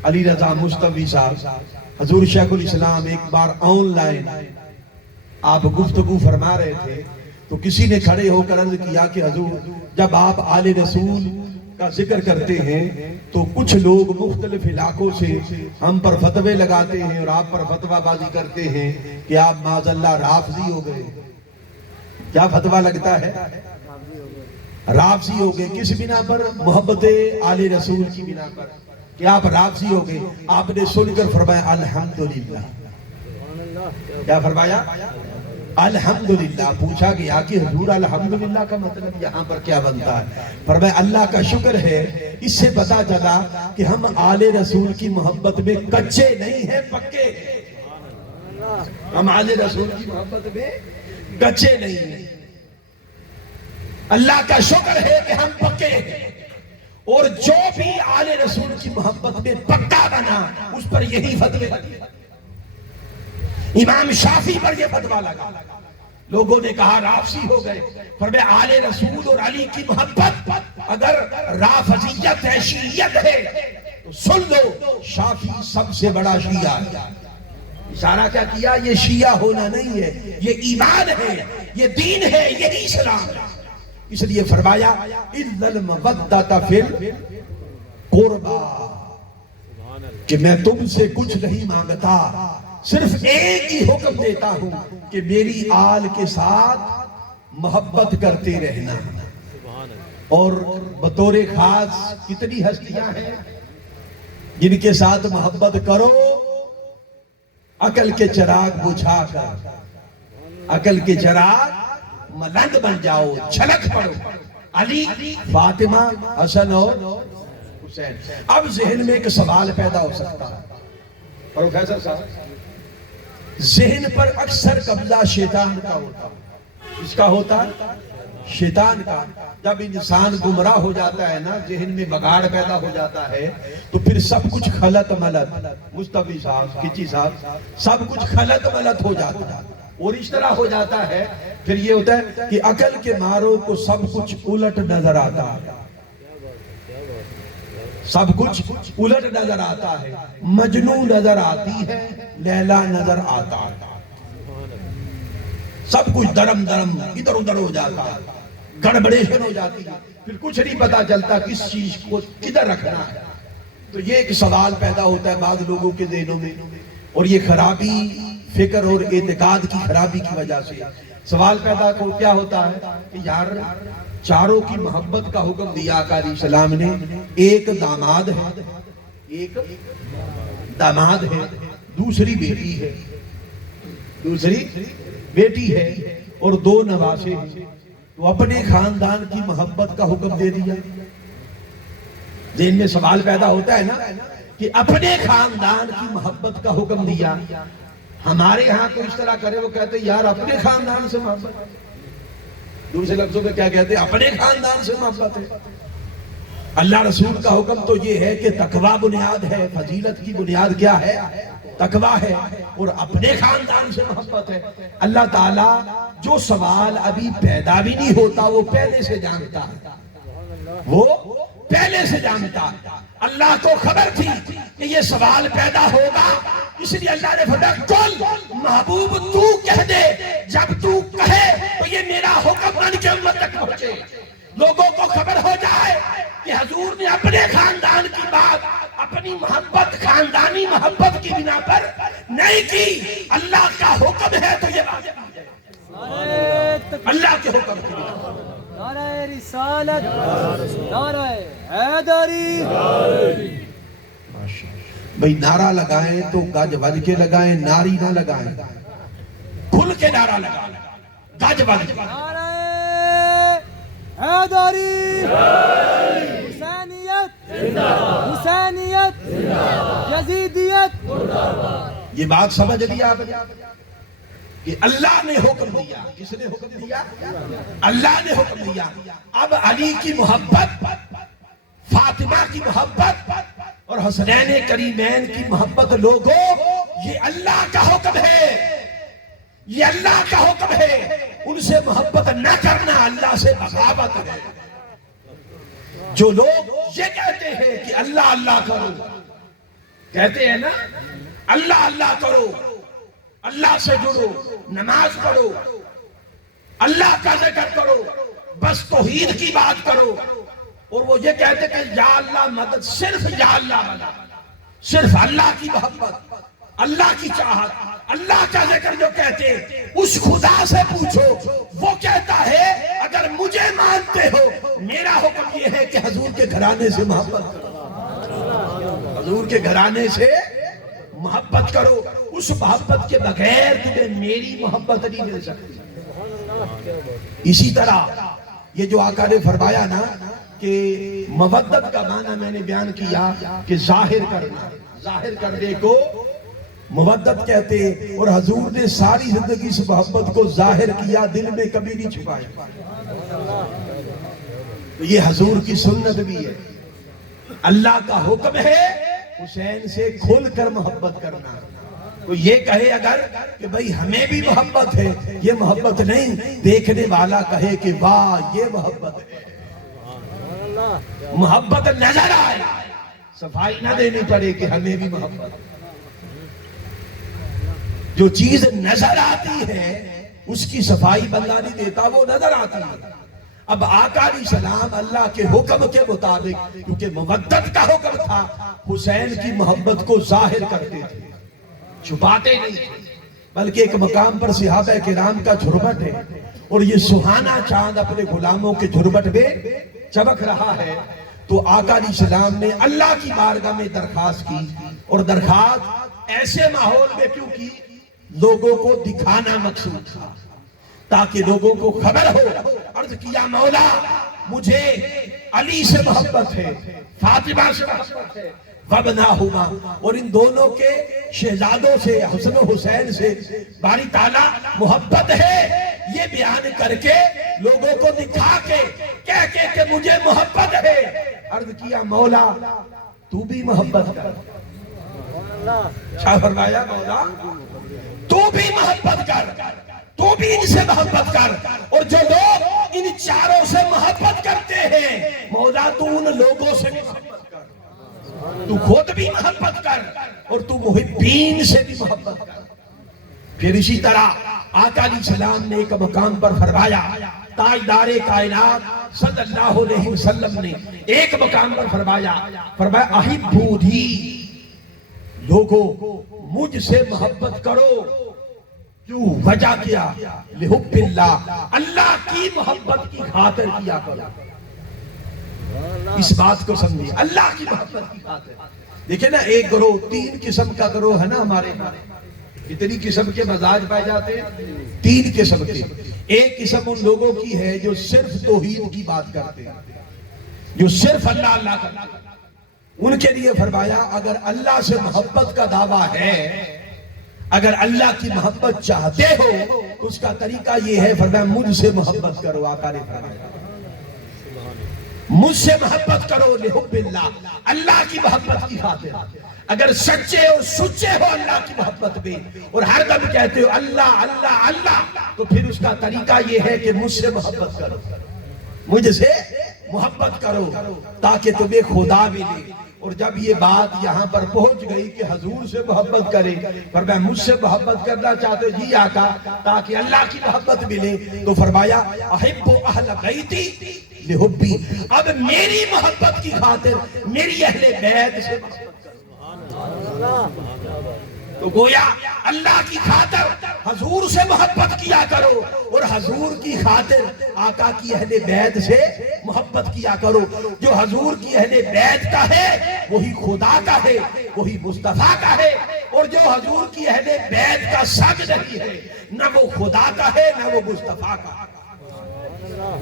علی رضا مصطفی صاحب، حضور شیخ الاسلام ایک بار آن لائن آپ گفتگو فرما رہے تھے، تو کسی نے کھڑے ہو کر عرض کیا کہ حضور جب آپ آل رسول کا ذکر کرتے ہیں تو کچھ لوگ مختلف علاقوں سے ہم پر فتوے لگاتے ہیں اور آپ پر فتوہ بازی کرتے ہیں کہ آپ معاذ اللہ رافضی ہو گئے۔ کیا فتوہ لگتا ہے؟ رافضی ہو گئے۔ کس بنا پر؟ محبت آل رسول کی بنا پر کہ آپ رافضی ہو گئے۔ آپ نے سن کر فرمایا الحمدللہ۔ کیا فرمایا؟ الحمدللہ۔ پوچھا گیا کہ حضور الحمدللہ کا مطلب یہاں پر کیا بنتا ہے؟ فرمایا اللہ کا شکر ہے، اس سے پتا چلا کہ ہم آل رسول کی محبت میں کچے نہیں ہیں، پکے ہیں۔ ہم آل رسول کی محبت میں کچے نہیں ہیں۔ اللہ کا شکر ہے کہ ہم پکے ہیں، اور جو بھی آل رسول کی محبت میں پکا بنا اس پر یہی فتوے لگے۔ امام شافعی پر یہ فتوہ لگا، لوگوں نے کہا رافضی ہو گئے۔ فرمایا آل رسول اور علی کی محبت اگر رافضیت ہے، شیعیت ہے، تو سن لو شافعی سب سے بڑا شیعہ ہے۔ اشارہ کیا کیا؟ یہ شیعہ ہونا نہیں ہے، یہ ایمان ہے، یہ دین ہے، یہی اسلام ہے۔ اس لیے فرمایا اِلَّا الْمَوَدَّةَ فِي الْقُرْبَى، کہ میں تم سے کچھ نہیں مانگتا، صرف ایک ہی حکم دیتا ہوں کہ میری آل کے ساتھ محبت کرتے رہنا۔ اور بطور خاص کتنی ہستیاں ہیں جن کے ساتھ محبت کرو، عقل کے چراغ بجھا کر، عقل کے چراغ ملند بن جاؤ، چھلک پڑو۔ علی، فاطمہ، حسن اور حسین۔ اب ذہن میں ایک سوال پیدا ہو سکتا ہے، پروفیسر صاحب، ذہن پر اکثر قبضہ شیطان کا ہوتا ہے۔ اس کا ہوتا ہے شیطان کا۔ جب انسان گمراہ ہو جاتا ہے نا، ذہن میں بگاڑ پیدا ہو جاتا ہے، تو پھر سب کچھ خلط ملط، مصطفی صاحب، کچی صاحب، سب کچھ خلط ملط ہو جاتا ہے، اور اس طرح ہو جاتا ہے پھر یہ ہوتا ہے کہ عقل کے ماروں کو سب کچھ الٹ نظر آتا ہے، سب کچھ الٹ نظر آتا ہے۔ مجنو نظر آتی ہے، لیلا نظر آتا ہے، سب کچھ درم درم ادھر ادھر ہو جاتا ہے، گڑبڑیشن ہو جاتی ہے، پھر کچھ نہیں پتا چلتا کس چیز کو کدھر رکھنا ہے۔ تو یہ ایک سوال پیدا ہوتا ہے بعض لوگوں کے ذہنوں میں، اور یہ خرابی فکر اور اعتقاد کی خرابی کی وجہ سے سوال پیدا کیا ہوتا ہے کہ یار چاروں کی محبت کا حکم دیا آقا علیہ السلام نے، ایک داماد ہے، ایک داماد ہے، دوسری بیٹی ہے، دوسری بیٹی ہے، اور دو نواسے ہیں، تو اپنے خاندان کی محبت کا حکم دے دیا۔ ذہن میں سوال پیدا ہوتا ہے نا کہ اپنے خاندان کی محبت کا حکم دیا۔ ہمارے ہاں تو اس طرح کرے، وہ کہتے ہیں یار اپنے خاندان سے محبت، دوسرے لفظوں میں کیا کہتے ہیں؟ اپنے خاندان سے محبت ہے۔ اللہ رسول کا حکم تو یہ ہے کہ تقوی بنیاد ہے، فضیلت کی بنیاد کیا ہے؟ تقوی ہے، اور اپنے خاندان سے محبت ہے۔ اللہ تعالیٰ جو سوال ابھی پیدا بھی نہیں ہوتا وہ پہلے سے جانتا ہے، وہ پہلے سے جانتا ہے۔ اللہ کو خبر تھی کہ یہ سوال پیدا ہوگا، اس لیے اللہ نے فرمایا کل محبوب تو کہہ دے، جب تو کہے تو یہ میرا حکم بن کے امت تک پہنچے، لوگوں کو خبر ہو جائے کہ حضور نے اپنے خاندان کی بات اپنی محبت، خاندانی محبت کی بنا پر نہیں کی، اللہ کا حکم ہے تو یہ بات ہے، نعرہ تکبیر، اللہ کے حکم کی بنا پر۔ نعرہ رسالت، نعرہ حیدری۔ بھئی نعرہ لگائیں تو گج وج کے لگائیں، ناری نہ لگائیں، کھل کے نعرہ لگائیں، گج وج کے۔ نعرہ حیدری، حسینیت، حسینیت، یزیدیت۔ یہ بات سمجھ لیا آپ نے کہ اللہ نے حکم دیا، کس نے حکم دیا؟ اللہ نے حکم دیا۔ اب علی کی محبت، فاطمہ کی محبت اور حسنین کریمین کی محبت لوگوں، یہ اللہ کا حکم ہے، یہ اللہ کا حکم ہے۔ ان سے محبت نہ کرنا اللہ سے بغاوت ہے۔ جو لوگ یہ کہتے ہیں کہ اللہ اللہ کرو، کہتے ہیں نا اللہ اللہ کرو، اللہ سے جڑو، نماز پڑھو، اللہ کا ذکر کرو، بس توحید کی بات کرو، اور وہ یہ کہتے کہ یا اللہ مدد، صرف یا اللہ مدد، صرف اللہ کی محبت، اللہ کی چاہت، اللہ کا ذکر جو کہتے، اس خدا سے پوچھو، وہ کہتا ہے اگر مجھے مانتے ہو میرا حکم یہ ہے کہ حضور کے گھرانے سے محبت کرو، حضور کے گھرانے سے محبت کرو، اس محبت کے بغیر تمہیں میری محبت نہیں مل سکتی۔ اسی طرح یہ جو آقا نے فرمایا نا کہ مودت کا معنی میں نے بیان کیا کہ ظاہر کرنا، ظاہر کرنے کو مودت کہتے ہیں، اور حضور نے ساری زندگی اس محبت کو ظاہر کیا، دل میں کبھی نہیں چھپایا۔ تو یہ حضور کی سنت بھی ہے، اللہ کا حکم ہے حسین سے کھل کر محبت کرنا۔ تو یہ کہے اگر کہ بھئی ہمیں بھی محبت ہے، یہ محبت نہیں، دیکھنے والا کہے کہ واہ یہ محبت ہے، محبت نظر آئے، صفائی نہ دینی پڑے کہ ہمیں بھی محبت ہے۔ جو چیز نظر آتی ہے اس کی صفائی بندہ نہیں دیتا، وہ نظر آتی ہے۔ اب آقا علیہ السلام اللہ کے حکم کے مطابق، کیونکہ مودت کا حکم تھا، حسین کی محبت کو ظاہر کرتے تھے، چھپاتے نہیں تھے، بلکہ ایک مقام پر صحابہ کرام کا جھرمٹ ہے، اور یہ سہانا چاند اپنے غلاموں کے جھرمٹ میں چمک رہا ہے، تو آقا علیہ السلام نے اللہ کی بارگاہ میں درخواست کی، اور درخواست ایسے ماحول میں کیوں کی؟ لوگوں کو دکھانا مقصود تھا، تاکہ لوگوں کو خبر ہو۔ عرض کیا مولا مجھے علی سے محبت ہے، فاطمہ سے محبت ہے، وابناہما، اور ان دونوں کے شہزادوں سے، حسن و حسین سے باری تعالیٰ محبت ہے، یہ بیان کر کے لوگوں کو دکھا کے کہہ کے کہ مجھے محبت ہے۔ عرض کیا مولا تو بھی محبت کر، کیا فرمایا مولا تو بھی محبت کر، تو بھی ان سے محبت کر، اور جو لوگ ان چاروں سے محبت کرتے ہیں مولا تو ان لوگوں سے بھی محبت کر، تو خود بھی محبت کر، اور تو محبین سے بھی محبت کر۔ پھر اسی طرح آقا علیہ السلام نے ایک مقام پر فرمایا، تاجدار کائنات صلی اللہ علیہ وسلم نے ایک مقام پر فرمایا احبونی، لوگوں مجھ سے محبت کرو، کیوں؟ وجہ کیا؟ لحب اللہ، اللہ کی محبت کی خاطر کیا کرو۔ اس بات کو سمجھے، اللہ کی محبت کی خاطر۔ دیکھیں نا ایک گروہ، تین قسم کا گروہ ہے نا ہمارے ہاں، کتنی قسم کے مزاج پائے جاتے ہیں؟ تین قسم کے۔ ایک قسم ان لوگوں کی ہے جو صرف توحید کی بات کرتے ہیں، جو صرف اللہ اللہ کرتے ہیں۔ ان کے لیے فرمایا اگر اللہ سے محبت کا دعویٰ ہے، اگر اللہ کی محبت چاہتے ہو تو اس کا طریقہ یہ ہے، فرمایا مجھ سے محبت کرو۔ آقا نے فرمایا مجھ سے محبت کرو لحب اللہ، اللہ کی محبت کی خاطر۔ اگر سچے اور سچے ہو اللہ کی محبت میں اور ہر دم کہتے ہو اللہ اللہ اللہ، تو پھر اس کا طریقہ یہ ہے کہ مجھ سے محبت کرو، مجھ سے محبت کرو تاکہ تمہیں خدا ملے۔ اور جب یہ بات یہاں پر پہنچ گئی کہ حضور سے محبت کرے، فرمایا مجھ سے محبت کرنا چاہتے ہو جی آقا تاکہ اللہ کی محبت ملے، تو فرمایا احب اہل بیتی لحبی، اب میری محبت کی خاطر میری اہل بیت سے محبت کرو۔ تو گویا اللہ کی خاطر حضور سے محبت کیا کرو اور حضور کی خاطر آقا کی اہل بیت سے محبت کیا کرو۔ جو حضور کی اہل بیت کا ہے وہی خدا کا ہے، وہی مصطفیٰ کا ہے، اور جو حضور کی اہل بیت کا سگ نہیں ہے نہ وہ خدا کا ہے نہ وہ مصطفیٰ کا۔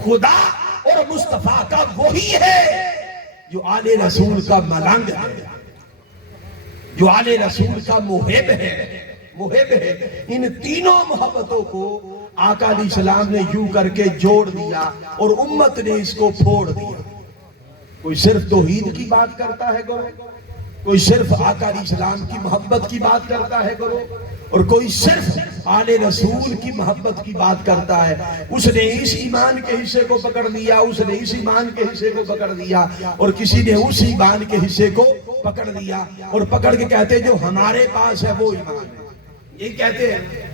خدا اور مصطفیٰ کا وہی ہے جو آل رسول کا ملنگ ہے، جو آل رسول کا محب ہے۔ ان تینوں محبتوں کو آقا علیہ السلام نے یوں کر کے جوڑ دیا اور امت نے اس کو پھوڑ دیا۔ کوئی صرف توحید کی بات کرتا ہے گرو، کوئی صرف آقا علیہ السلام کی محبت کی بات کرتا ہے گرو، اور کوئی صرف آل رسول کی محبت کی بات کرتا ہے۔ اس نے اس ایمان کے حصے کو پکڑ لیا، اس نے اس ایمان کے حصے کو پکڑ لیا، اور کسی نے اس ایمان کے حصے کو پکڑ لیا اور پکڑ کے کہتے جو ہمارے پاس ہے وہ ایمان ہے، یہ کہتے ہیں۔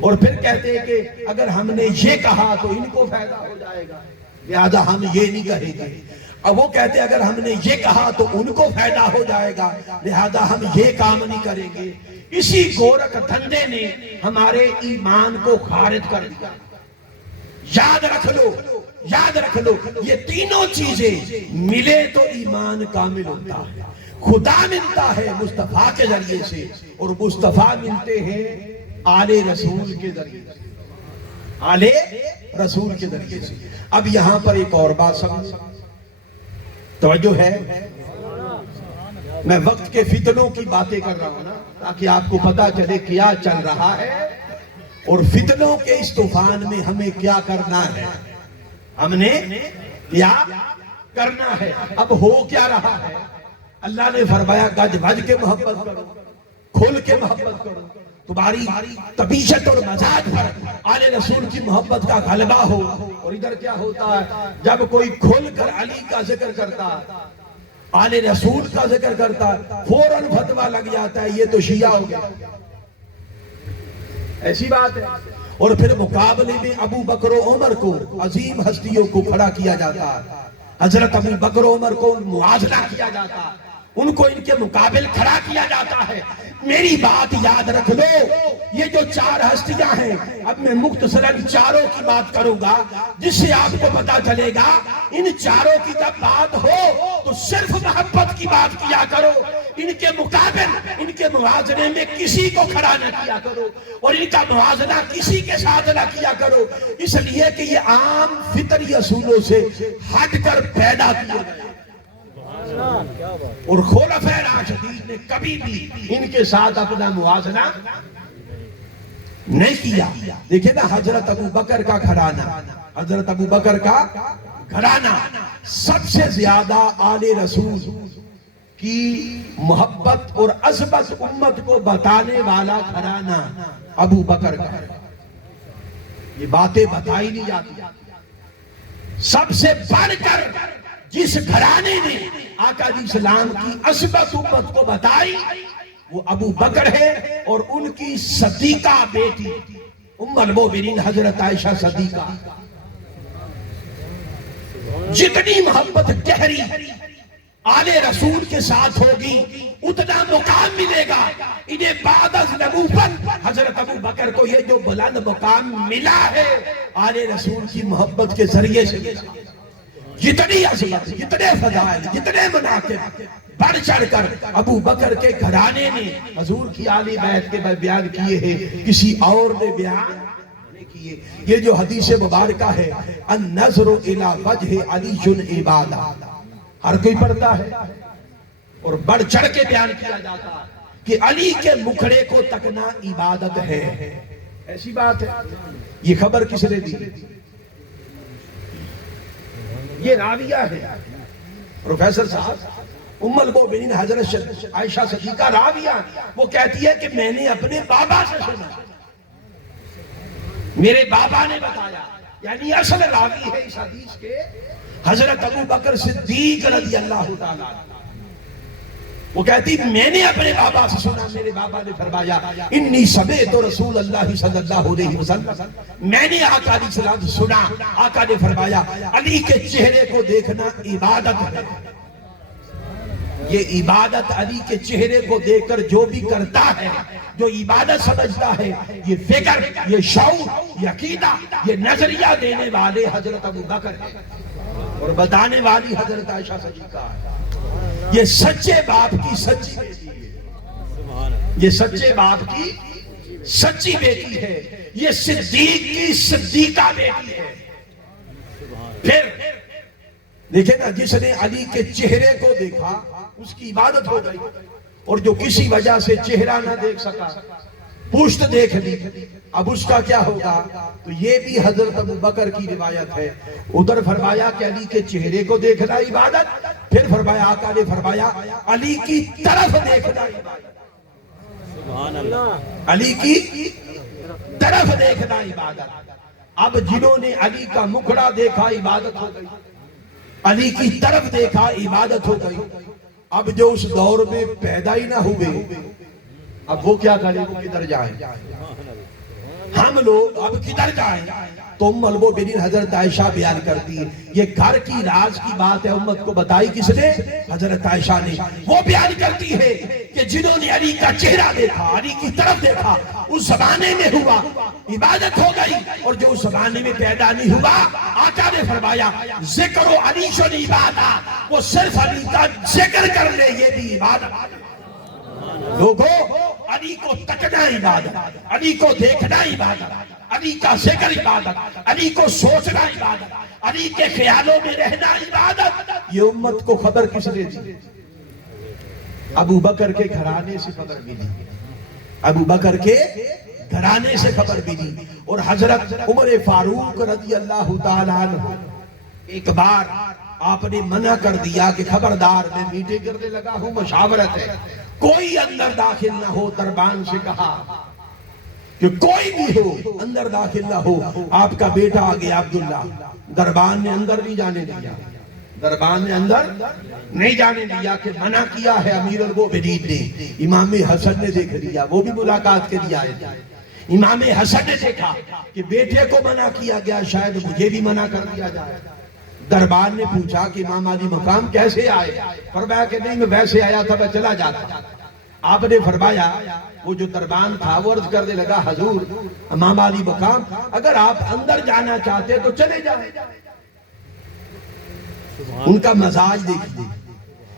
اور پھر کہتے ہیں کہ اگر ہم نے یہ کہا تو ان کو فائدہ ہو جائے گا، لہذا ہم یہ نہیں کہیں گے۔ اب وہ کہتے ہیں اگر ہم نے یہ کہا تو ان کو فائدہ ہو جائے گا، لہذا ہم یہ کام نہیں کریں گے۔ اسی گورکھ دھندے نے ہمارے ایمان کو خارج کر دیا۔ یاد رکھ لو، یاد رکھ لو، یہ تینوں چیزیں ملے تو ایمان کامل ہوتا ہے۔ خدا ملتا ہے مصطفیٰ کے ذریعے سے، اور مصطفیٰ ملتے ہیں آل رسول کے ذریعے سے، آل رسول کے ذریعے سے۔ اب یہاں پر ایک اور بات سمجھ، توجہ ہے، میں وقت کے فتنوں کی باتیں کر رہا ہوں نا تاکہ آپ کو پتا چلے کیا چل رہا ہے اور فتنوں کے اس طوفان میں ہمیں کیا کرنا ہے، ہم نے کیا کرنا ہے۔ اب ہو کیا رہا ہے؟ اللہ نے فرمایا گج بج کے محبت کرو، کھل کے محبت کرو، تمہاری طبیعت اور مزاج پر آل رسول کی محبت کا غلبہ ہو۔ اور ادھر کیا ہوتا ہے؟ جب کوئی کھل کر علی کا ذکر کرتا، آل رسول کا ذکر کرتا، فوراً فتویٰ لگ جاتا ہے یہ تو شیعہ ہو گیا، ایسی بات ہے۔ اور پھر مقابلے میں ابو بکر و عمر کو، عظیم ہستیوں کو کھڑا کیا جاتا، حضرت ابو بکر و عمر کو موازنہ کیا جاتا، ان کو ان کے مقابل کھڑا کیا جاتا ہے۔ میری بات یاد رکھ لو، یہ جو چار ہستیاں ہیں، اب میں مختصراً چاروں کی بات کروں گا جس سے آپ کو پتا چلے گا ان چاروں کی جب بات ہو تو صرف محبت کی بات کیا کرو، ان کے مقابل، ان کے موازنے میں کسی کو کھڑا نہ کیا کرو، اور ان کا موازنہ کسی کے ساتھ نہ کیا کرو، اس لیے کہ یہ عام فطری اصولوں سے ہٹ کر پیدا کیے گئے۔ اور خلفائے راشدین نے کبھی بھی ان کے ساتھ اپنا موازنہ نہیں کیا۔ دیکھیں نا حضرت ابو بکر کا گھرانہ، حضرت ابو بکر کا گھرانہ سب سے زیادہ آل رسول کی محبت اور عظمت امت کو بتانے والا گھرانہ ابو بکر کا ہے۔ یہ باتیں بتائی نہیں جاتی۔ سب سے بڑھ کر جس گھرانے نے آقا علیہ السلام کی عظمت امت کو بتائی وہ ابو بکر ہے، اور ان کی صدیقہ بیٹی ام المومنین حضرت عائشہ صدیقہ۔ جتنی محبت گہری آل رسول کے ساتھ ہوگی اتنا مقام ملے گا انہیں بعد از نبوت۔ حضرت ابو بکر کو یہ جو بلند مقام ملا ہے آل رسول کی محبت کے ذریعے سے ملا۔ جتنی عظمت، جتنے فضائل، جتنے مناقب بڑھ چڑھ کر ابو بکر کے گھرانے نے حضور کی آل بیت کے بیان کیے ہیں، کسی اور نے بیان نہیں کیے۔ یہ جو حدیث مبارکہ ہے النظر الی وجہ علی عبادہ، ہر کوئی پڑھتا ہے اور بڑھ چڑھ کے بیان کیا جاتا ہے کہ علی کے مکھڑے کو تکنا عبادت ہے۔ ایسی بات ہے۔ یہ خبر کس نے دی؟ یہ راویہ ہے پروفیسر صاحب، ام المؤمنین حضرت عائشہ صدیقہ راویہ، وہ کہتی ہے کہ میں نے اپنے بابا سے سنا، میرے بابا نے بتایا، یعنی اصل راوی ہے اس حدیث کے حضرت ابو بکر صدیق رضی اللہ تعالیٰ۔ وہ کہتی میں نے اپنے بابا سے سنا، میرے بابا نے فرمایا انی سمعت رسول اللہ صلی اللہ علیہ وسلم، میں نے آقا علیہ السلام سے سنا، آقا نے فرمایا علی کے چہرے کو دیکھنا عبادت ہے، یہ عبادت علی کے چہرے کو دیکھ کر جو بھی کرتا ہے، جو عبادت سمجھتا ہے، یہ فکر، یہ شعور، یہ عقیدہ، یہ نظریہ دینے والے حضرت ابو بکر ہے اور بتانے والی حضرت عائشہ صدیقہ ہے۔ یہ سچے باپ کی سچی بیٹی ہے، یہ سچے باپ کی سچی بیٹی ہے، یہ صدیق کی صدیقہ بیٹی ہے۔ پھر دیکھیں نا، جس نے علی کے چہرے کو دیکھا اس کی عبادت ہو گئی، اور جو کسی وجہ سے چہرہ نہ دیکھ سکا، پشت دیکھ لی، اب اس کا کیا ہوگا؟ تو یہ بھی حضرت ابو بکر کی روایت ہے۔ ادھر فرمایا کہ علی کے چہرے کو دیکھنا عبادت، پھر فرمایا آقا نے فرمایا علی کی طرف دیکھنا عبادت، علی کی طرف دیکھنا عبادت۔ اب جنہوں نے علی کا مکھڑا دیکھا عبادت ہو گئی، علی کی طرف دیکھا عبادت ہو گئی۔ اب جو اس دور میں پیدا ہی نہ ہوئے، اب وہ کیا کریں؟ وہ کدھر جائیں؟ ہم لوگ اب کدھر جائیں؟ تو ام المؤمنین حضرت عائشہ بیان کرتی ہے، یہ گھر کی راز کی بات ہے، امت کو بتائی کس نے؟ حضرت عائشہ نے۔ وہ بیان کرتی ہے کہ جنہوں نے علی کا چہرہ دیکھا، علی کی طرف دیکھا، اس زمانے میں ہوا عبادت ہو گئی، اور جو اس زمانے میں پیدا نہیں ہوا، آقا نے فرمایا ذکر و علی شن عبادت، وہ صرف علی کا ذکر کر لے یہ بھی عبادت۔ لوگوں، علی کو تکنا عبادت، علی کو دیکھنا عبادت، علی کا ذکر عبادت، علی کو سوچنا عبادت، علی کے خیالوں میں رہنا عبادت۔ یہ امت کو خبر کس نے دی؟ ابو بکر کے گھرانے سے خبر ملی، ابو بکر کے گھرانے سے خبر ملی۔ اور حضرت عمر فاروق رضی اللہ تعالیٰ عنہ ایک بار آپ نے منع کر دیا کہ خبردار، میں میٹنگ کرنے لگا ہوں، مشاورت ہے، کوئی اندر داخل نہ ہو۔ دربان سے کہا کہ کوئی بھی ہو اندر داخل نہ ہو۔ آپ کا بیٹا آ گیا عبداللہ، دربان نے اندر نہیں جانے دیا، دربان نے اندر نہیں جانے دیا کہ منع کیا ہے امیر المؤمنین نے۔ امام حسن نے دیکھ لیا، وہ بھی ملاقات کے لیے آئے تھے۔ امام حسن نے دیکھا کہ بیٹے کو منع کیا گیا، شاید مجھے بھی منع کر دیا جائے۔ دربان نے پوچھا کہ امام علی مقام کیسے آئے؟ فرمایا کہ نہیں، میں ویسے آیا تھا، میں چلا جاتا۔ آپ نے فرمایا، وہ جو دربان تھا وہ عرض کرنے لگا حضور امام علی مقام، اگر آپ اندر جانا چاہتے تو چلے جائیں۔ ان کا مزاج دیکھیے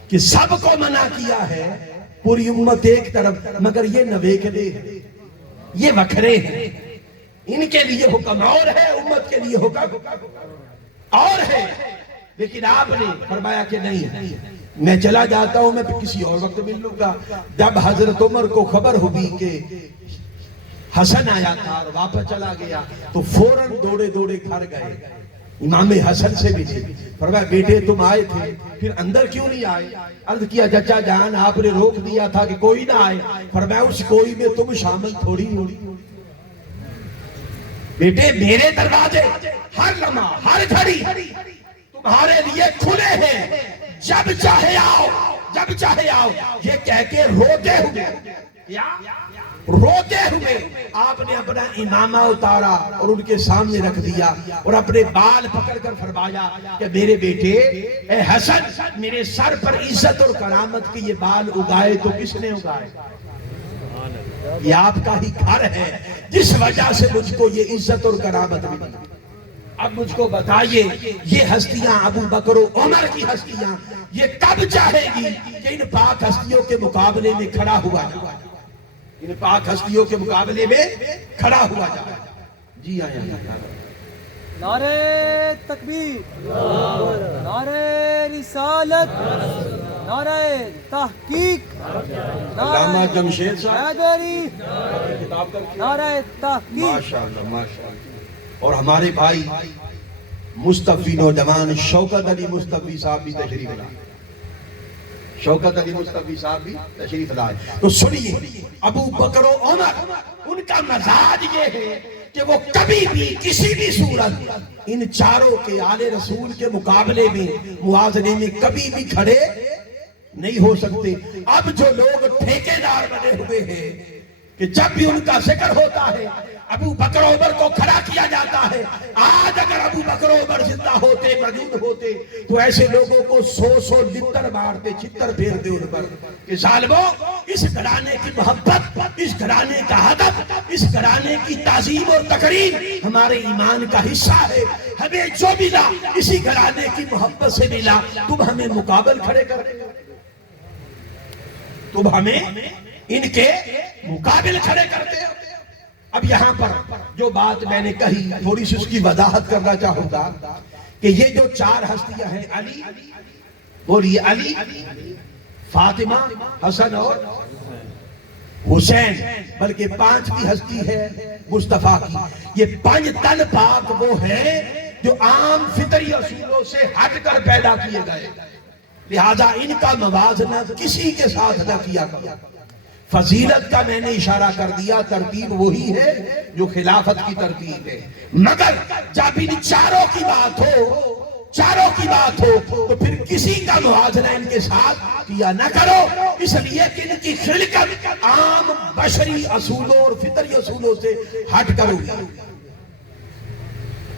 کہ سب کو منع کیا ہے، پوری امت ایک طرف، مگر یہ نویکلے ہیں، یہ وکھرے ہیں، ان کے لیے حکم اور ہے، امت کے لیے حکم اور ہے۔ لیکن آپ نے فرمایا کہ نہیں، میں چلا جاتا ہوں، میں کسی اور وقت مل لوں گا۔ جب حضرت عمر کو خبر ہوئی کہ حسن آیا تھا اور واپس چلا گیا، تو فوراً دوڑے دوڑے گھر گئے، امام حسن سے ملے۔ فرمایا بیٹے تم آئے تھے، پھر اندر کیوں نہیں آئے؟ عرض کیا چچا جان آپ نے روک دیا تھا کہ کوئی نہ آئے۔ فرمایا اس کوئی میں تم شامل تھوڑی ہو۔ بیٹے میرے دروازے ہر لمحہ ہر گھڑی تمہارے لیے کھلے ہیں، جب چاہے آؤ، جب چاہے آؤ۔ یہ کہہ کے روتے ہوئے، روتے ہوئے آپ نے اپنا امامہ اتارا اور ان کے سامنے رکھ دیا، اور اپنے بال پکڑ کر فرمایا کہ میرے بیٹے اے حسن، میرے سر پر عزت اور کرامت کے یہ بال اگائے تو کس نے اگائے؟ یہ آپ کا ہی گھر ہے، جس وجہ سے مجھ کو یہ عزت اور کرامت ملی۔ اب مجھ کو بتائیے، یہ ہستیاں ابو بکر و عمر کی ہستیاں، یہ کب چاہے گی کہ ان پاک ہستیوں کے مقابلے میں کھڑا ہوا جائے؟ ان پاک ہستیوں کے مقابلے میں کھڑا ہوا جائے۔ جی آیا نعرہ تکبیر، نعرہ رسالت، نعرہ تحقیق، علامہ جمشید صاحب حیدری، نعرہ تحقیق۔ ماشاءاللہ ماشاءاللہ۔ اور ہمارے بھائی مصطفی نوجوان شوکت علی مصطفی صاحب بھی تشریف لائے. شوکت علی مصطفی صاحب بھی تشریف لائے. تو سنیے ابو بکر و عمر ان کا مزاج یہ ہے کہ وہ کبھی بھی کسی بھی صورت ان چاروں کے آل رسول کے مقابلے میں موازنے میں کبھی بھی کھڑے نہیں ہو سکتے. اب جو لوگ ٹھیکیدار بنے ہوئے ہیں کہ جب بھی ان کا ذکر ہوتا ہے ابو بکر عمر کو کھڑا کیا جاتا ہے. آج اگر ابو بکر عمر زندہ ہوتے موجود ہوتے تو ایسے لوگوں کو 100 لتر مارتے چھتر پھیرتے ان پر کہ ظالمو اس گھرانے کی محبت, اس گھرانے کا ادب, اس گھرانے کی تعظیم اور تقریم ہمارے ایمان کا حصہ ہے. ہمیں جو ملا اسی گھرانے کی محبت سے ملا. تم ہمیں مقابل کھڑے کر رہے ہو, تم ہمیں ان کے مقابل کھڑے کرتے ہو. اب یہاں پر جو بات میں نے کہی تھوڑی سی اس کی وضاحت کرنا چاہوں گا کہ یہ جو 4 ہستیاں ہیں علی, بولیے علی, فاطمہ, حسن اور حسین, بلکہ 5ویں ہستی ہے مصطفیٰ کی. یہ 5 تن پاک وہ ہیں جو عام فطری اصولوں سے ہٹ کر پیدا کیے گئے, لہذا ان کا موازنہ کسی کے ساتھ نہ کیا گیا. فضیلت کا میں نے اشارہ کر دیا, ترتیب وہی ہے جو خلافت کی ترتیب ہے. مگر جب ان چاروں کی بات ہو تو پھر کسی کا موازنہ ان کے ساتھ کیا نہ کرو, اس لیے کہ ان کی خلقت عام بشری اصولوں اور فطری اصولوں سے ہٹ کر ہوئی.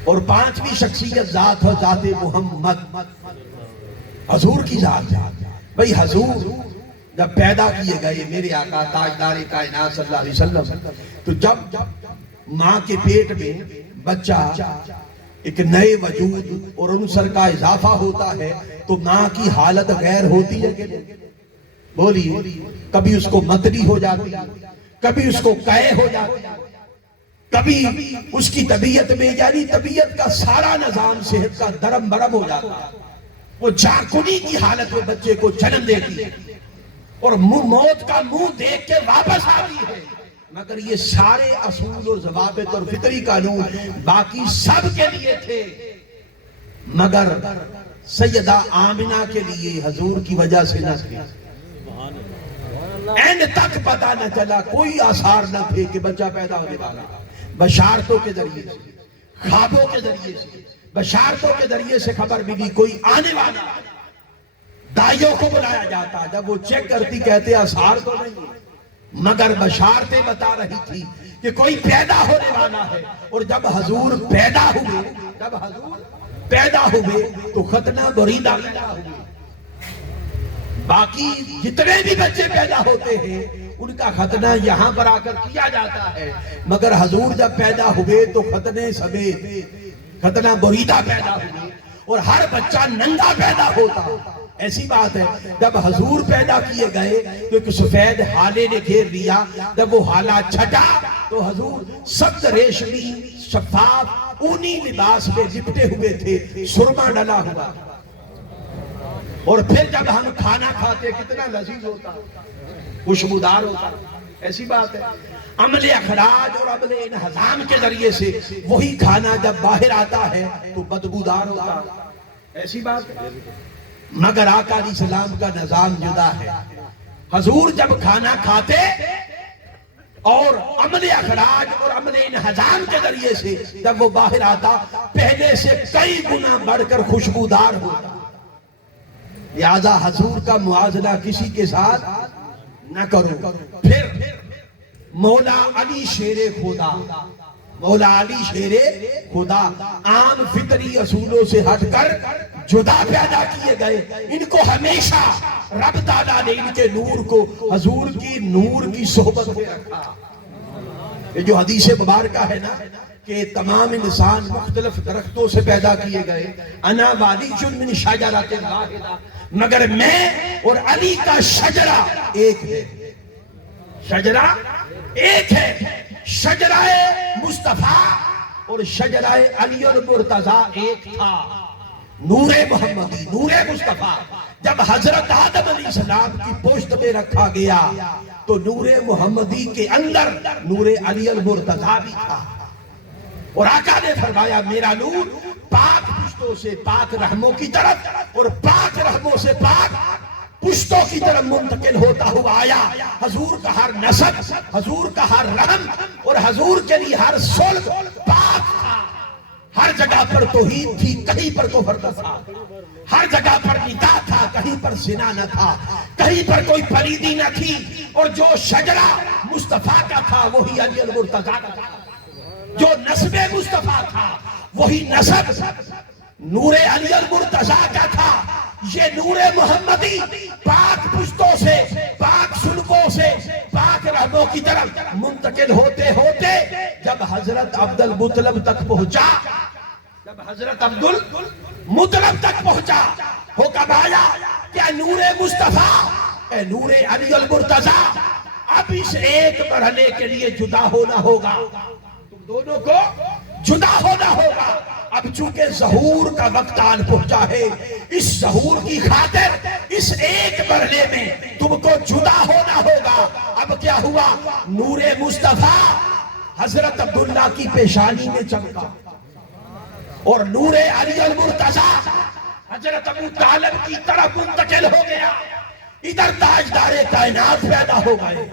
اور 5ویں شخصیت ذات ہے ذات محمد, حضور کی ذات ہے. بھئی حضور جب پیدا کیے گئے میرے آقا تاجدار کائنات صلی اللہ علیہ وسلم, تو جب ماں کے پیٹ میں بچہ ایک نئے وجود اور عنصر کا اضافہ ہوتا ہے تو ماں کی حالت غیر ہوتی ہے کہ بولیے, کبھی اس کو متلی ہو جاتی, کبھی اس کو قے ہو جاتی, کبھی اس کی طبیعت میں یعنی طبیعت کا سارا نظام صحت کا درم برم ہو جاتا ہے. وہ جاکنی کی حالت میں بچے کو جنم دیتی ہے اور موت کا منہ دیکھ کے واپس آتی ہے. مگر یہ سارے اصول و ضوابط اور فطری قانون باقی سب کے لیے تھے, مگر سیدہ آمنہ کے لیے حضور کی وجہ سے نہ تھے. اینڈ تک پتہ نہ چلا, کوئی آثار نہ تھے کہ بچہ پیدا ہونے والا. بشارتوں کے ذریعے سے, خوابوں کے ذریعے سے, بشارتوں کے ذریعے سے خبر ملی کوئی آنے والا. دائیوں کو بلایا جاتا, جب وہ چیک کرتی کہتے آثار تو نہیں, مگر بشارتیں بتا رہی تھی کہ کوئی پیدا ہونے والا ہے. اور جب حضور پیدا ہوئے تو ختنہ بریدہ پیدا ہوئے. باقی جتنے بھی بچے پیدا ہوتے ہیں ان کا ختنہ یہاں پر آ کر کیا جاتا ہے, مگر حضور جب پیدا ہوئے تو ختنے سمیت ختنہ بریدہ پیدا ہوئے اور ہر بچہ ننگا پیدا ہوتا. ایسی بات ہے جب حضور پیدا کیے گئے تو ایک سفید ہالے نے گھیر لیا. جب وہ ہالا چھٹا تو حضور سخت ریشمی شفاف اونی لباس میں لپٹے ہوئے تھے, سرما ڈلا ہوا. اور پھر جب ہم کھانا کھاتے کتنا لذیذ ہوتا, خوشبودار ہوتا. ایسی بات ہے عمل اخراج اور عمل انہضام کے ذریعے سے وہی کھانا جب باہر آتا ہے تو بدبودار ہوتا. ایسی بات ہے. مگر آقا علیہ السلام کا نظام جدا ہے. حضور جب کھانا کھاتے اور عمل اخراج اور عمل انہضام کے ذریعے سے جب وہ باہر آتا پہلے سے کئی گنا بڑھ کر خوشبودار ہوتا. لہذا حضور کا موازنہ کسی کے ساتھ نہ کرو. پھر مولا علی شیر خدا, مولا علی شیر خدا عام فطری اصولوں سے ہٹ کر جدا پیدا کیے گئے. ان کو ہمیشہ رب تعالیٰ نے ان کے نور کو حضور کی نور کی صحبت میں رکھا. یہ جو حدیث مبارکہ ہے نا کہ تمام انسان مختلف درختوں سے پیدا کیے گئے, انا والیج من شجرۃ واحدہ, مگر میں اور علی کا شجرہ ایک ہے. شجرہ ایک ہے. شجرہ مصطفیٰ اور شجرہ علی المرتضیٰ ایک تھا. نور محمدی, نور مصطفیٰ جب حضرت آدم علیہ السلام کی پشت میں رکھا گیا تو نور محمدی کے اندر نور علی المرتضیٰ بھی تھا. اور آقا نے فرمایا میرا نور پاک پشت پشتوں سے پاک رحموں کی طرف اور پاک رحموں سے پاک پشتوں کی طرف منتقل ہوتا ہوا آیا. حضور کا ہر نسب، حضور کا ہر رحم اور حضور کے لیے ہر صلح پاک تھا. ہر جگہ پر توحید تھی، کہیں پر کفر نہ تھا. ہر جگہ پر نکاح تھا، کہیں پر زنا نہ تھا. کہیں پر کوئی پلیدی نہ تھی. اور جو شجرہ مصطفیٰ کا تھا وہی علی المرتضیٰ کا تھا. جو نسب مصطفیٰ تھا وہی نسب نور علی المرتضیٰ کا تھا. یہ نور محمدی پاک پشتوں سے، پاک سلکوں سے، پاک رحموں کی طرف منتقل ہوتے ہوتے جب حضرت عبد المطلب تک پہنچا، جب حضرت عبد المطلب تک پہنچا، حکم آیا کہ نور مصطفیٰ، اے نور علی المرتضیٰ، اب اس ایک مرحلے کے لیے جدا ہونا ہوگا، تم دونوں کو جدا ہونا ہوگا. اب چونکہ ظہور کا وقت آن پہنچا ہے، اس ظہور کی خاطر اس ایک مرحلے میں تم کو جدا ہونا ہوگا. اب کیا ہوا؟ نور مصطفیٰ حضرت عبداللہ کی پیشانی میں چمکا اور نور علی المرتضیٰ حضرت ابو طالب کی طرف منتقل ہو گیا. ادھر تاجدار کائنات پیدا ہو گئے،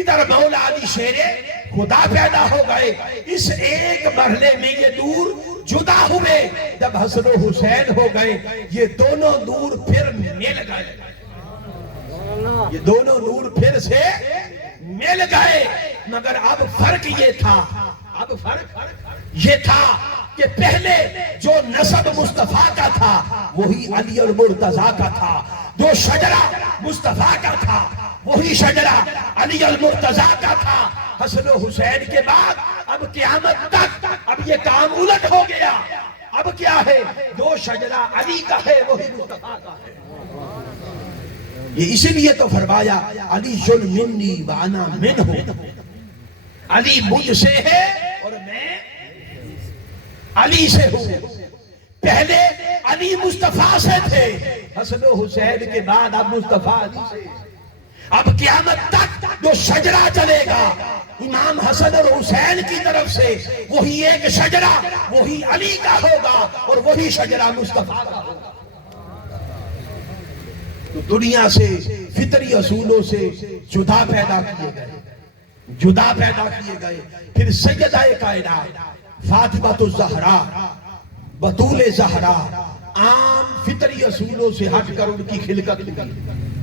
ادھر مولا علی شیر خدا پیدا ہو گئے. اس ایک مرحلے میں یہ نور جدا ہوئے. جب حسن و حسین ہو گئے یہ دونوں نور پھر مل گئے، یہ دونوں نور پھر سے مل گئے. مگر اب فرق یہ تھا، اب فرق یہ تھا کہ پہلے جو نسب مصطفیٰ کا تھا وہی علی المرتضیٰ کا تھا. جو شجرہ مصطفیٰ کا تھا وہی شجرہ علی المرتضیٰ کا تھا. حسن و حسین کے بعد اب قیامت تک اب یہ کام الٹ ہو گیا. اب کیا ہے؟ جو شجرہ علی کا ہے وہی مصطفیٰ کا ہے. یہ اسی لیے تو فرمایا علی منی وانا منہ، علی مجھ سے ہے اور میں علی سے ہوں. پہلے علی مصطفیٰ سے تھے، حسن و حسین کے بعد اب مصطفیٰ علی سے. اب قیامت تک جو شجرہ چلے گا امام حسن اور حسین کی طرف سے وہی ایک شجرہ وہی علی کا ہوگا اور وہی شجرہ مصطفیٰ کا ہوگا. تو دنیا سے فطری اصولوں سے جدا پیدا کیے گئے، جدا پیدا کیے گئے. پھر سیدہ کائنات فاطمہ الزہرا، بطول زہرا عام فطری اصولوں سے ہٹ کر ان کی خلقت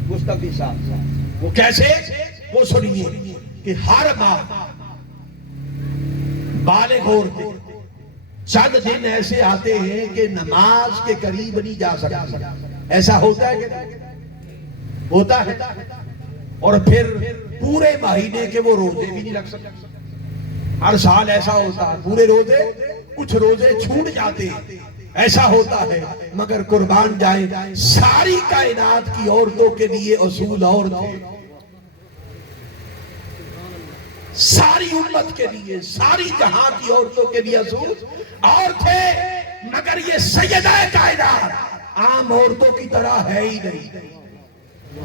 مصطفی صاحب، وہ کیسے؟ وہ سنیے کہ ہر ماہ بالغ عورتیں چند دن ایسے آتے ہیں کہ نماز کے قریب نہیں جا سکتی. ایسا ہوتا ہے کہ ہوتا ہے. اور پھر پورے مہینے کے وہ روزے بھی نہیں رکھ سکتے. ہر سال ایسا ہوتا ہے، پورے روزے، کچھ روزے چھوٹ جاتے ہیں، ایسا ہوتا ہے. مگر قربان جائیں ساری کائنات کی عورتوں کے لیے اصول اور تھے، ساری امت کے لیے، ساری جہاں کی عورتوں کے لیے اصول اور تھے. مگر یہ سیدہ کائنات عام عورتوں کی طرح ہے ہی نہیں.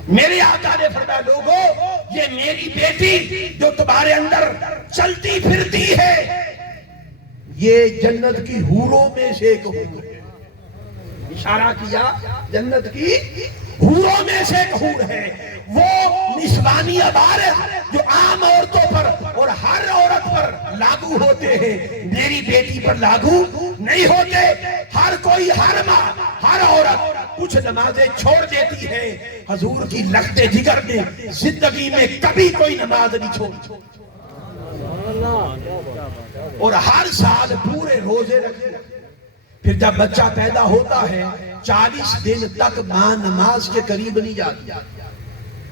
میرے آقا نے فرمایا لوگوں یہ میری بیٹی جو تمہارے اندر چلتی پھرتی ہے یہ جنت کی حوروں میں سے ایک حور ہے. اشارہ کیا جنت کی حوروں میں سے ایک حور ہے. وہ نسوانی عبارت جو عام عورتوں پر اور ہر عورت پر لاگو ہوتے ہیں میری بیٹی پر لاگو نہیں ہوتے. ہر کوئی، ہر ماں، ہر عورت کچھ نمازیں چھوڑ دیتی ہے. حضور کی لگتے جگر نے زندگی میں کبھی کوئی نماز نہیں چھوڑی اور ہر سال پورے روزے رکھتے. پھر جب بچہ پیدا ہوتا ہے 40 دن تک ماں نماز کے قریب نہیں جاتی.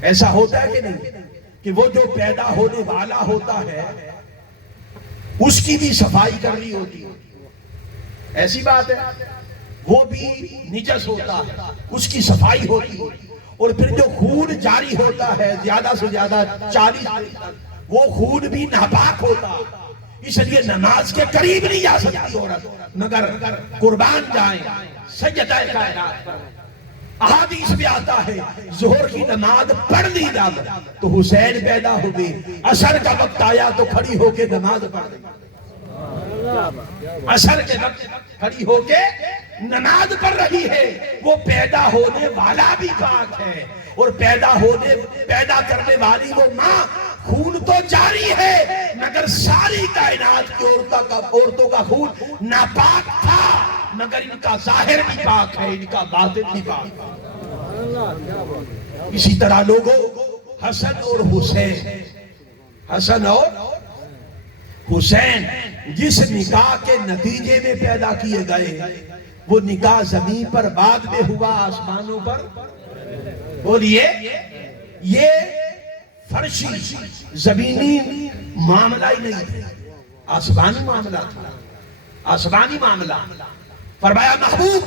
ایسا ہوتا ہے کہ نہیں کہ وہ جو پیدا ہونے والا ہوتا ہے اس کی بھی صفائی کرنی ہوتی ہے. ایسی بات ہے، وہ بھی نجس ہوتا ہے، اس کی صفائی ہوتی ہے. اور پھر جو خون جاری ہوتا ہے زیادہ سے زیادہ 40 دن تک وہ خون بھی ناپاک ہوتا ہے. اس لیے نماز کے قریب نہیں جا سکتی عورت. مگر قربان جائیں سیدہ کائنات پر احادیث میں آتا ہے ظہر کی نماز پڑھ لی جب تو حسین پیدا ہوئے. عصر کا وقت آیا تو کھڑی ہو کے نماز پڑھ لی. عصر کے وقت کھڑی ہو کے نماز پڑھ رہی ہے، وہ پیدا ہونے والا بھی پاک ہے، اور پیدا کرنے والی وہ ماں، خون تو جاری ہے مگر ساری کائنات کی عورتوں کا خون ناپاک تھا، مگر ان کا ظاہر بھی پاک ہے، ان کا باطن بھی پاک ہے۔ اسی طرح لوگوں، حسن اور حسین جس نکاح کے نتیجے میں پیدا کیے گئے، وہ نکاح زمین پر بعد میں ہوا، آسمانوں پر بولیے، یہ فرشی زمینی معاملہ ہی نہیں تھا، آسمانی معاملہ تھا، آسمانی معاملہ۔ فرمایا محبوب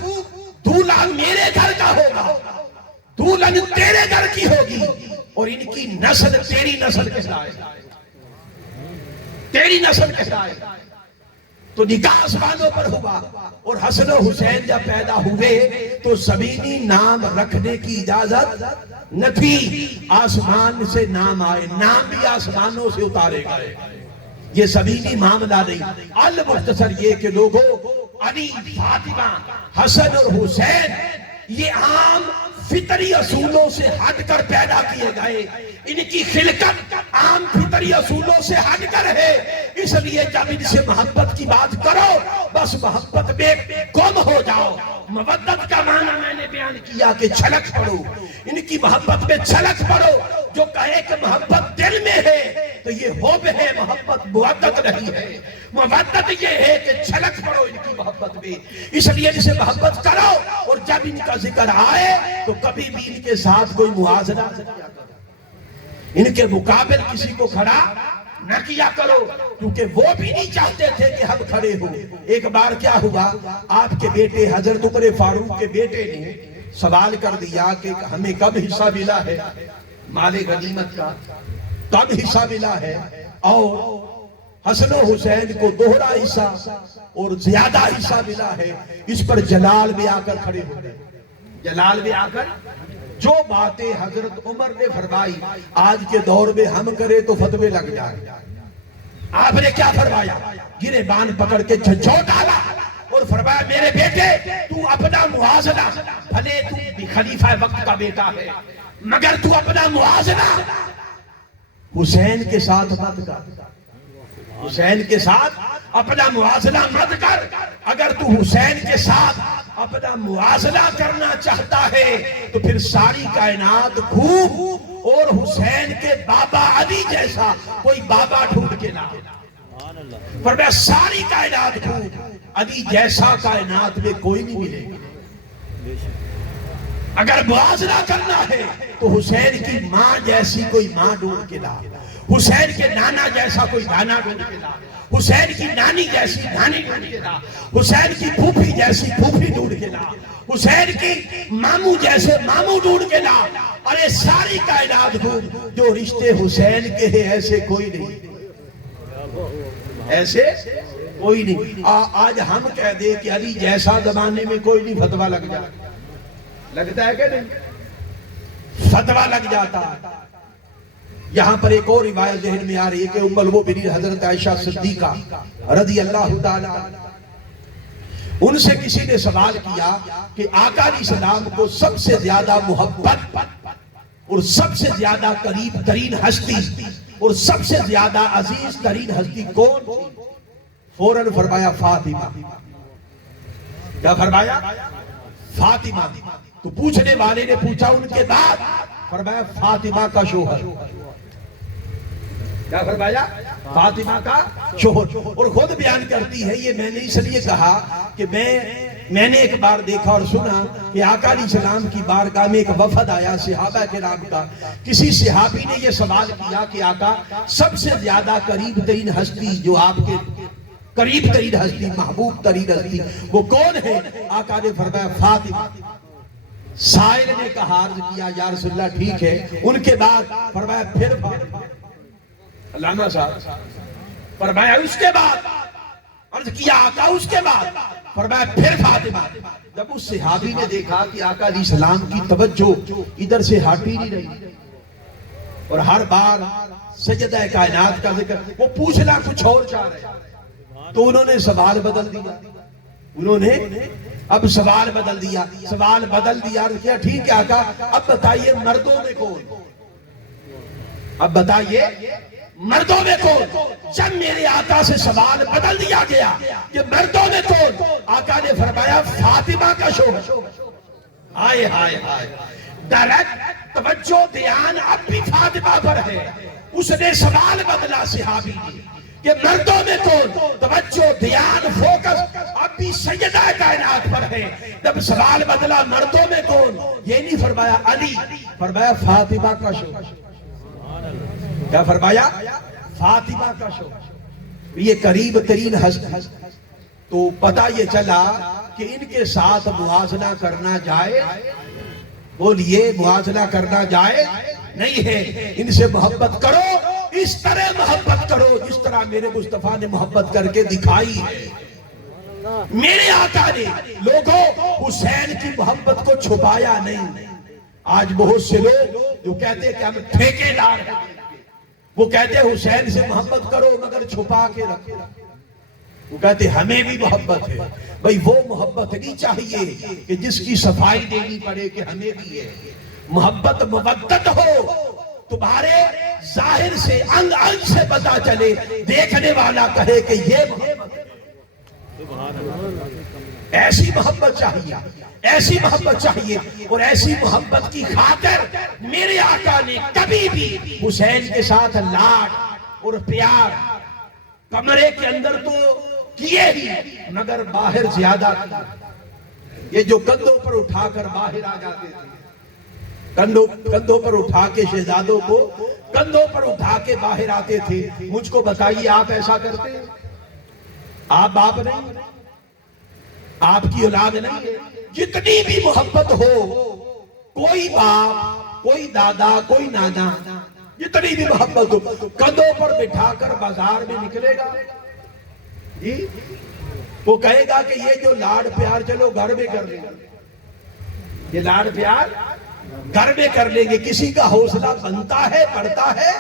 دولہن میرے گھر کا ہوگا، دولہن تیرے گھر کی ہوگی، اور ان کی نسل تیری نسل کے ساتھ، تیری نسل کے ساتھ۔ تو نکاح آسمانوں پر ہوا، اور حسن و حسین جب پیدا ہوئے تو زمینی نام رکھنے کی اجازت نہ تھی، آسمان سے نام آئے، نام بھی آسمانوں سے اتارے گئے، یہ زمینی معاملہ نہیں۔ المختصر یہ کہ لوگوں، علی، فاطمہ، حسن اور حسین یہ عام فطری اصولوں سے ہٹ کر پیدا کیے گئے، ان کی خلقت عام فطری اصولوں سے ہٹ کر ہے، اس لیے جب ان سے محبت کی بات کرو بس محبت میں گم ہو جاؤ۔ مودت کا معنی میں نے بیان کیا کہ چھلک پڑو، ان کی محبت میں چھلک پڑو۔ جو کہے کہ محبت دل میں ہے تو یہ حب ہے، محبت مودت نہیں ہے۔ مودت یہ ہے کہ چھلک پڑو ان کی محبت میں، اس لیے ان سے محبت کرو، اور جب ان کا ذکر آئے تو کبھی بھی ان کے ساتھ کوئی موازنہ نہ کیا کرو، ان کے مقابل کسی کو کھڑا نہ کیا کرو، کیونکہ وہ بھی نہیں چاہتے تھے کہ ہم کھڑے ہوں۔ ایک بار کیا ہوا، آپ کے بیٹے حضرت عمر فاروق کے بیٹے نے سوال کر دیا کہ ہمیں کب حصہ ملا ہے مال غنیمت کا، کب حصہ ملا ہے، اور حسن و حسین کو دوہرا حصہ اور زیادہ حصہ ملا ہے۔ اس پر جلال میں آ کر کھڑے ہو گئے، جلال میں آ کر جو باتیں حضرت عمر نے فرمائی آج کے دور میں ہم کرے تو فتوے لگ جائے۔ آپ نے کیا فرمایا، گرے بان پکڑ کے جھنجھوڑ ڈالا اور فرمایا میرے بیٹے تو اپنا موازنہ، بھلے تو بھی خلیفہ وقت کا بیٹا ہے مگر تو اپنا موازنہ حسین کے ساتھ مت کر، حسین کے ساتھ اپنا موازنہ مت کر۔ اگر تو حسین کے ساتھ اپنا موازنہ کرنا چاہتا ہے تو پھر ساری کائنات گھوم اور حسین کے بابا علی جیسا کوئی بابا ڈھونڈ کے لا۔ فرمایا ساری کائنات گھوم، علی جیسا کائنات میں کوئی نہیں ملے گا۔ اگر موازنہ کرنا ہے تو حسین کی ماں جیسی کوئی ماں ڈھونڈ کے لا، حسین کے نانا جیسا کوئی نانا ڈھونڈ کے لا، حسین کی نانی جیسی نانی ڈھونڈ کے لا، حسین کی پھوپھی جیسی پھوپھی ڈھونڈ کے لا، حسین کی ماموں جیسے ماموں ڈھونڈ کے لا۔ ارے ساری کائنات گھوم، جو رشتے حسین کے ہیں ایسے کوئی نہیں، ایسے کوئی نہیں۔ آج ہم کہہ دیں کہ علی جیسا زمانے میں کوئی نہیں، فتویٰ لگ جائے، لگتا ہے کہ نہیں؟ فتویٰ لگ جاتا ہے۔ یہاں پر ایک اور روایت ذہن میں آ رہی ہے کہ ام المؤمنین حضرت عائشہ صدیقہ رضی اللہ تعالی ان سے کسی نے سوال کیا کہ آقا علیہ السلام کو سب سے زیادہ محبت اور سب سے زیادہ قریب ترین ہستی اور سب سے زیادہ عزیز ترین ہستی کون تھی؟ فوراً فرمایا فاطمہ۔ کیا فرمایا؟ فاطمہ۔ تو پوچھنے والے نے پوچھا ان کے بعد، فرمایا فاطمہ کا شوہر۔ کیا فرمایا؟ فاطمہ کا شوہر۔ اور خود بیان کرتی ہے یہ میں نے اس لیے کہا کہ میں نے ایک بار دیکھا اور سنا کہ آقا علیہ السلام کی بارگاہ میں ایک وفد آیا صحابہ کرام کا، کسی صحابی نے یہ سوال کیا کہ آقا سب سے زیادہ قریب ترین ہستی جو آپ کے قریب ترین ہستی، محبوب ترین ہستی وہ کون ہے؟ آقا نے فرمایا فاطمہ۔ سائل نے کہا عرض کیا یا رسول اللہ ٹھیک ہے، ان کے بعد فرمایا پھر فاطمہ۔ علامہ صاحب فرمایا اس کے بعد، عرض کیا آقا اس کے بعد، فرمایا پھر فاطمہ۔ جب اس صحابی نے دیکھا کہ آقا علیہ السلام کی توجہ ادھر سے ہٹی نہیں رہی اور ہر بار سیدہ کائنات کا ذکر، وہ پوچھنا کچھ اور چاہ رہے، تو انہوں نے سوال بدل دیا، انہوں نے اب سوال بدل دیا کیا ٹھیک ہے آقا اب بتائیے مردوں میں کون؟ اب بتائیے مردوں میں کون؟ جب میرے آقا سے سوال بدل دیا گیا کہ مردوں میں کون، آقا نے فرمایا فاطمہ کا شوہر۔ ہائے ہائے ہائے، ڈائریکٹ توجہ دھیان اب بھی فاطمہ پر ہے۔ اس نے سوال بدلا صحابی نے کہ مردوں میں کون، توجہ دھیان فوکس اب بھی سیدہ کائنات پر ہے۔ جب سوال بدلا مردوں میں کون، یہ نہیں فرمایا علی، فرمایا فاطمہ کا شوہر۔ کیا فرمایا؟ فاطمہ کا شوہر۔ یہ قریب ترین ہست، تو پتہ یہ چلا کہ ان کے ساتھ موازنہ کرنا جائز، بولیے موازنہ کرنا جائز نہیں ہے۔ ان سے محبت کرو، اس طرح محبت کرو جس طرح میرے مصطفیٰ نے محبت کر کے دکھائی ہے۔ میرے آقا نے لوگوں حسین کی محبت کو چھپایا نہیں۔ آج بہت سے لوگ جو کہتے ہیں کہ ہم ٹھیکیدار ہیں، وہ کہتے ہیں حسین سے محبت کرو مگر چھپا کے رکھو۔ وہ کہتے ہیں ہمیں بھی محبت ہے۔ بھئی وہ محبت نہیں چاہیے کہ جس کی صفائی دینی پڑے کہ ہمیں بھی ہے۔ محبت مودت ہو، تمہارے ظاہر سے انگ انگ سے پتا چلے، دیکھنے والا کہے کہ یہ محبت ہے۔ ایسی محبت چاہیے، ایسی محبت چاہیے، اور ایسی محبت کی خاطر میرے آقا نے کبھی بھی حسین کے ساتھ لاڈ اور پیار کمرے کے اندر تو کیے ہی مگر باہر زیادہ کیا۔ یہ جو کندھوں پر اٹھا کر باہر آ جاتے تھے، کندھوں پر اٹھا کے شہزادوں کو کندھوں پر اٹھا کے باہر آتے تھے، مجھ کو بتائیے آپ ایسا کرتے ہیں؟ آپ باپ نہیں، آپ کی اولاد نہیں ہے، جتنی بھی محبت ہو، کوئی باپ، کوئی دادا، کوئی نانا، جتنی بھی محبت ہو، کندھوں پر بٹھا کر بازار میں نکلے گا جی؟ وہ کہے گا کہ یہ جو لاڈ پیار چلو گھر میں کر لیں گے، یہ لاڈ پیار گھر میں کر لیں گے۔ کسی کا حوصلہ بنتا ہے، بڑھتا ہے،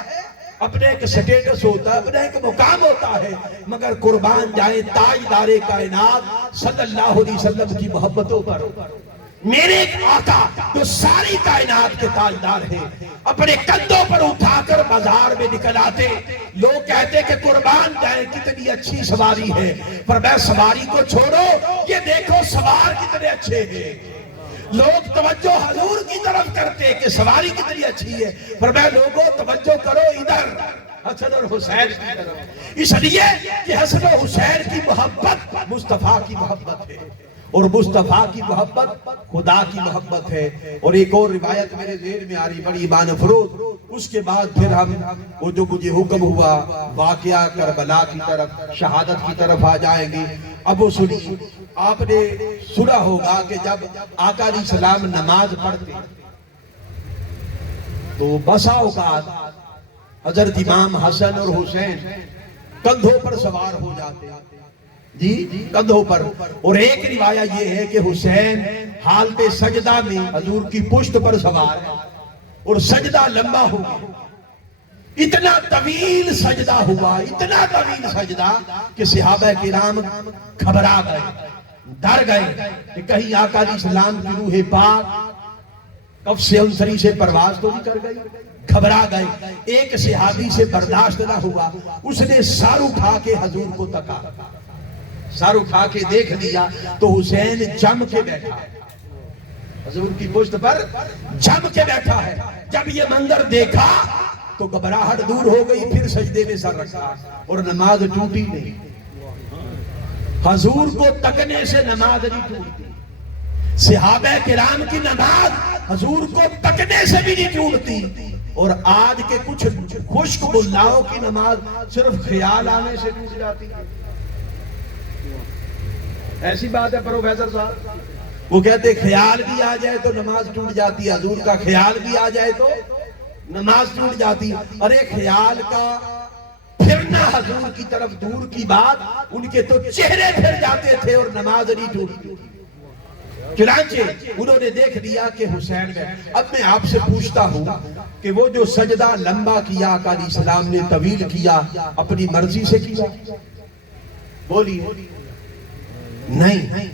اپنے ایک سٹیٹس ہوتا ہے، اپنے ایک مقام ہوتا ہے، مگر قربان جائے تاجدار کائنات صلی اللہ علیہ وسلم کی محبتوں پر۔ میرے آقا جو ساری کائنات کے تاجدار ہیں، اپنے کندھوں پر اٹھا کر بازار میں نکل آتے، لوگ کہتے کہ قربان جائے کتنی اچھی سواری ہے، پر میں سواری کو چھوڑو، یہ دیکھو سوار کتنے اچھے ہیں۔ لوگ توجہ حضور کی طرف کرتے کہ سواری کتنی اچھی ہے، پر میں لوگوں توجہ کرو ادھر حسن اور حسین کی طرف، اس لیے کہ حسن و حسین کی محبت مصطفیٰ کی محبت ہے، اور مصطفیٰ کی محبت خدا کی محبت ہے۔ اور ایک اور روایت میرے ذہن میں آ رہی بڑی ایمان افروز، اس کے بعد پھر ہم وہ جو مجھے حکم ہوا واقعہ کربلا کی طرف، شہادت کی طرف آ جائیں گے۔ اب وہ سنی، آپ نے سنا ہوگا کہ جب آقا علیہ السلام نماز پڑھتے تو بسا اوقات حضرت امام حسن اور حسین کندھوں پر سوار ہو جاتے جی، کندھوں پر۔ اور ایک روایت یہ ہے کہ حسین حالت سجدہ میں حضور کی پشت پر سوار ہے، اور سجدہ لمبا ہو گیا، اتنا طویل سجدہ ہوا، اتنا طویل سجدہ کہ صحابہ کرام گھبرا گئے، ڈر گئے کہ کہیں آقا علیہ السلام کی روح پاک قفص انصری سے پرواز تو نہیں کر گئی، گھبرا گئے۔ ایک صحابی سے برداشت نہ ہوا، اس نے سر اٹھا کے حضور کو تکا، سر اٹھا کے دیکھ لیا تو حسین جم کے بیٹھا ہے، حضور کی پشت پر جم کے بیٹھا ہے۔ جب یہ منظر دیکھا تو گھبراہٹ دور ہو گئی، پھر سجدے میں سر رکھا اور نماز ٹوٹی نہیں۔ حضور کو تکنے سے نماز نہیں ٹوٹتی، صحابہ کرام کی نماز حضور کو تکنے سے بھی نہیں ٹوٹتی، اور آج کے کچھ خشک ملاؤں کی نماز صرف خیال آنے سے ٹوٹ جاتی ہے۔ ایسی بات ہے پروفیسر صاحب، وہ کہتے خیال بھی آ جائے تو نماز ٹوٹ جاتی ہے، حضور کا خیال بھی آ جائے تو نماز ٹوٹ جاتی ہے۔ ارے خیال کا پھرنا حضور کی طرف دور کی بات، ان کے تو چہرے پھر جاتے تھے اور نماز نہیں ٹوٹتی۔ چنانچہ انہوں نے دیکھ لیا کہ حسین میں۔ اب میں آپ سے پوچھتا ہوں کہ وہ جو سجدہ لمبا کیا آقا علیہ السلام نے طویل کیا، اپنی مرضی سے کیا؟ بولیے نہیں،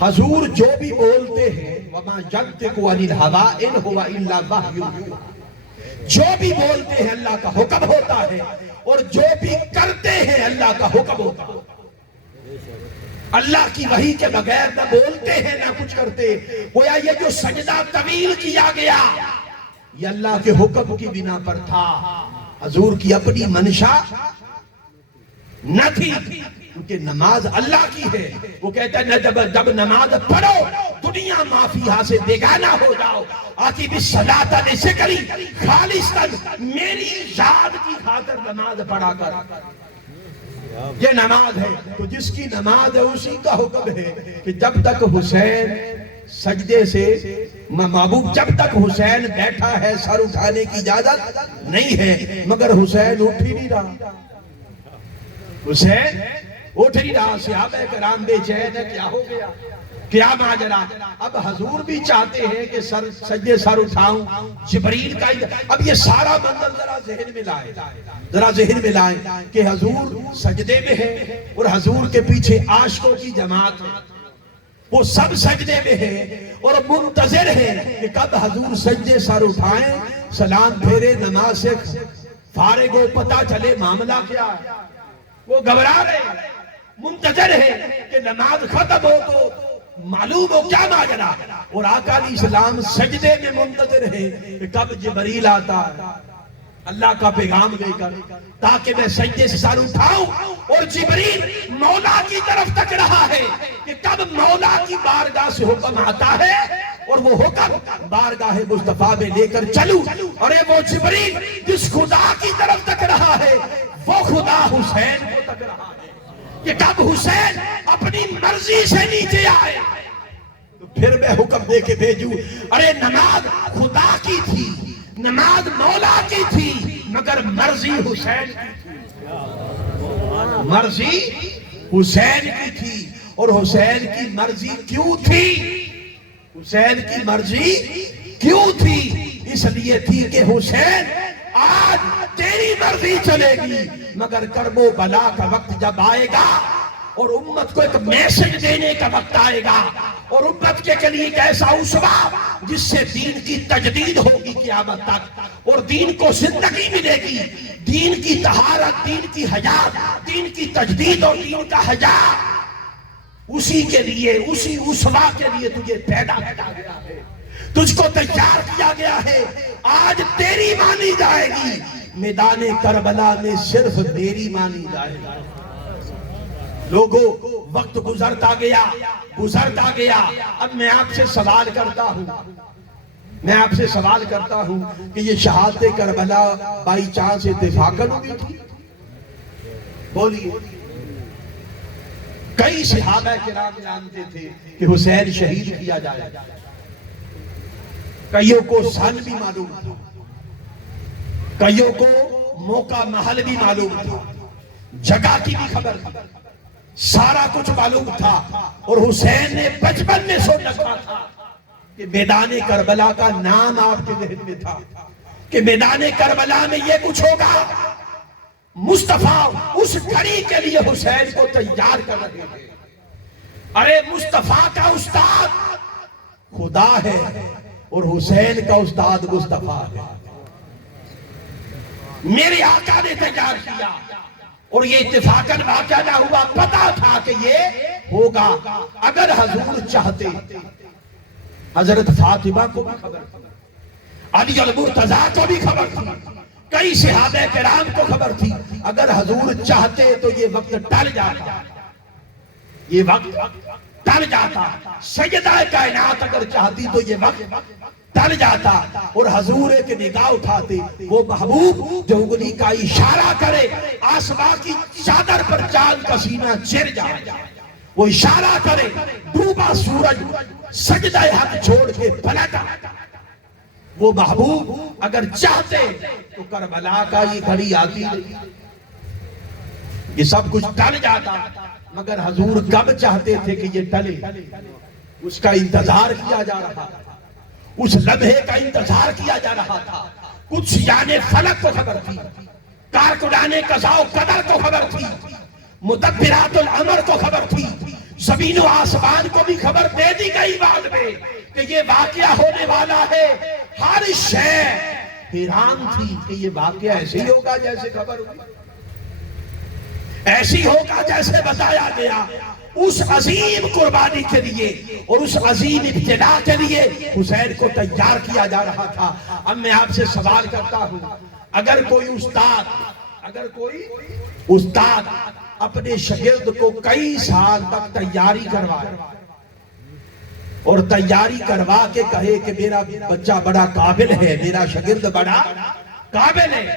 حضور جو بھی بولتے ہیں وما ينطق عن الهوى ان هو الا وحی یوحی، جو بھی بولتے ہیں اللہ کا حکم ہوتا ہے، اور جو بھی کرتے ہیں اللہ کا حکم ہوتا ہے۔ اللہ کی وحی کے بغیر نہ بولتے ہیں نہ کچھ کرتے۔ گویا یہ جو سجدہ طویل کیا گیا یہ اللہ کے حکم کی بنا پر تھا، حضور کی اپنی منشا نہ تھی، کیونکہ نماز اللہ کی ہے۔ وہ کہتا ہے جب نماز پڑھو دنیا مافیہ سے بیگانہ ہو جاؤ، آتی بالصلاۃ لذکری خالصاً، میری ذات کی خاطر نماز پڑھا کر۔ یہ نماز ہے، تو جس کی نماز ہے اسی کا حکم ہے کہ جب تک حسین سجدے سے محبوب، جب تک حسین بیٹھا ہے سر اٹھانے کی اجازت نہیں ہے، مگر حسین اٹھ ہی نہیں رہا، حسین اٹھ ہی رہا۔ صحابہ کرام بے چین ہے، کیا ہو گیا، کیا ماجرا۔ اب حضور بھی چاہتے ہیں کہ سجدے سر اٹھاؤں، جبریل کا اب یہ سارا منظر ذرا ذہن میں لائیں، ذرا ذہن میں لائیں کہ حضور سجدے میں ہے اور حضور کے پیچھے عاشقوں کی جماعت ہے، وہ سب سجدے میں ہے اور منتظر ہے کہ کب حضور سجدے سر اٹھائیں، سلام پھیرے، نماز سے فارغ ہو، پتہ چلے معاملہ کیا ہے۔ وہ گھبرا رہے ہیں، منتظر ہے کہ نماز ختم ہو تو معلوم ہو کیا ماجرا، اور آقا علیہ السلام سجدے میں منتظر ہے کہ کب جبریل آتا ہے اللہ کا پیغام لے کر، تاکہ میں سجدے سے سر اٹھاؤں، اور جبریل مولا کی طرف تک رہا ہے کہ کب مولا کی بارگاہ سے حکم آتا ہے، اور وہ حکم بارگاہ مصطفیٰ میں لے کر چلوں۔ اور وہ جبریل جس خدا کی طرف تک رہا ہے وہ خدا حسین کو تک رہا ہے کہ کب حسین اپنی مرضی سے نیچے آئے تو پھر میں حکم دے کے بھیجوں۔ ارے نماز خدا کی تھی، نماز مولا کی تھی، مگر مرضی حسین کی تھی، مرضی حسین کی تھی۔ اور حسین کی مرضی کیوں تھی؟ حسین کی مرضی کیوں تھی؟ اس لیے تھی کہ حسین آج تیری مرضی چلے گی، مگر کرب و بلا کا وقت جب آئے گا اور امت کو ایک میسج دینے کا وقت آئے گا، اور امت کے لیے ایک ایسا اسوہ جس سے دین کی تجدید ہوگی قیامت تک، اور دین کو زندگی ملے گی، دین کی طہارت، دین کی حیات، دین کی تجدید اور دین کا حیا، اسی کے لیے، اسی اسوہ کے لیے تجھے پیدا کیا گیا ہے، تجھ کو تیار کیا گیا ہے۔ آج تیری مانی جائے گی، میدان کربلا میں صرف میری مانی جائے گی۔ لوگوں، وقت گزرتا گیا، گزرتا گیا۔ اب میں آپ سے سوال کرتا ہوں، میں آپ سے سوال کرتا ہوں کہ یہ شہادت کربلا بائی چانس اتفاقاً ہوئی تھی؟ بولیے۔ کئی صحابہ کرام جانتے تھے کہ حسین شہید کیا جائے گا، کئیوں کو سن بھی معلوم تھا، کئیوں کو موقع محل بھی معلوم تھا، جگہ کی بھی خبر تھی، سارا کچھ معلوم تھا۔ اور حسین نے بچپن میں سوچ رکھا تھا کہ میدان کربلا کا نام آپ کے ذہن میں تھا کہ میدان کربلا میں یہ کچھ ہوگا۔ مصطفیٰ اس گھڑی کے لیے حسین کو تیار کر رہے تھے۔ ارے مصطفیٰ کا استاد خدا ہے اور حسین کا استاد مصطفیٰ ہے۔ میرے آقا نے تیار کیا، اور یہ اتفاقاً واقعہ نہ ہوا، پتا تھا کہ یہ ہوگا۔ اگر حضور چاہتے، حضرت فاطمہ کو بھی خبر تھی، علی المرتضیٰ کو بھی خبر تھی، کئی صحابہ کرام کو خبر تھی، اگر حضور چاہتے تو یہ وقت ٹل جاتا، یہ وقت ٹل جاتا۔ سیدہ کائنات اگر چاہتی تو یہ وقت ٹل جاتا، اور حضور ایک نگاہ اٹھاتے، وہ محبوب جو انگلی کا اشارہ کرے، آسمان کی چادر پر چاند کا سینہ چر جائے، وہ اشارہ کرے، ڈوبا سورج سجدہ حق چھوڑ کے پلٹا۔ وہ محبوب اگر چاہتے تو کربلا کا یہ گھڑی آتی نہیں، یہ سب کچھ ٹل جاتا، مگر حضور کب چاہتے تھے کہ یہ ٹلے؟ اس کا انتظار کیا جا رہا تھا، اس لمحے کا انتظار کیا جا رہا تھا۔ کچھ یعنی فلک کو خبر تھی، کارکنان قضاء و قدر کو خبر تھی، مدبرات الامر کو خبر تھی، زمین و آسمان کو بھی خبر دے دی گئی بعد میں کہ یہ واقعہ ہونے والا ہے. ہر شے حیران تھی کہ یہ واقعہ ایسے ہی ہوگا جیسے خبر ہوئی, ایسی ہوگا جیسے بتایا گیا. اس عظیم قربانی کے لیے اور اس عظیم ابتلا کے لیے حسین کو تیار کیا جا رہا تھا. اب میں آپ سے سوال کرتا ہوں, اگر کوئی استاد اپنے شاگرد کو کئی سال تک تیاری کروائے اور تیاری کروا کے کہے کہ میرا بچہ بڑا قابل ہے, میرا شاگرد بڑا قابل ہے,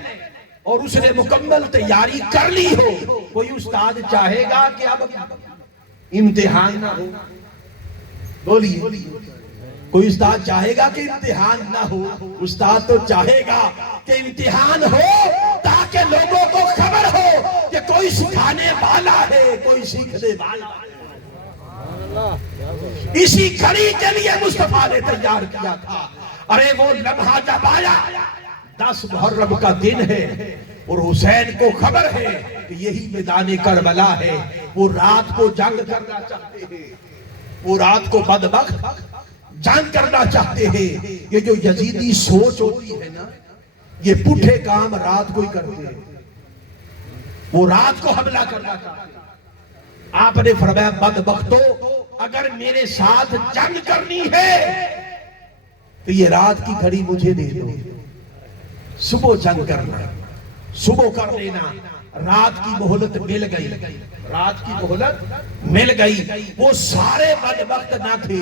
اور اس نے مکمل تیاری کر لی ہو, کوئی استاد چاہے گا کہ اب امتحان نہ ہو؟ بولیے, کوئی استاد چاہے گا کہ امتحان نہ ہو؟ استاد تو چاہے گا کہ امتحان ہو تاکہ لوگوں کو خبر ہو کہ کوئی سکھانے والا ہے, کوئی سیکھنے والا ہے. اسی کڑی کے لیے مصطفیٰ نے تیار کیا تھا. ارے وہ لمحہ جب آیا, 10 محرم کا دن ہے اور حسین کو خبر ہے کہ یہی میدان کربلا ہے. وہ رات کو جنگ کرنا چاہتے ہیں, وہ رات کو بدبخت جنگ کرنا چاہتے ہیں. یہ جو یزیدی سوچ ہوتی ہے نا, یہ پٹھے کام رات کو ہی کرتے ہیں. وہ رات کو حملہ کرنا چاہتے ہیں. آپ نے فرمایا بدبختو, اگر میرے ساتھ جنگ کرنی ہے تو یہ رات کی گھڑی مجھے دے دو, صبح جنگ کرنا, صبح کر لینا. رات کی مہلت مل گئی, رات کی مہلت مل گئی. وہ سارے بدبخت نہ تھے,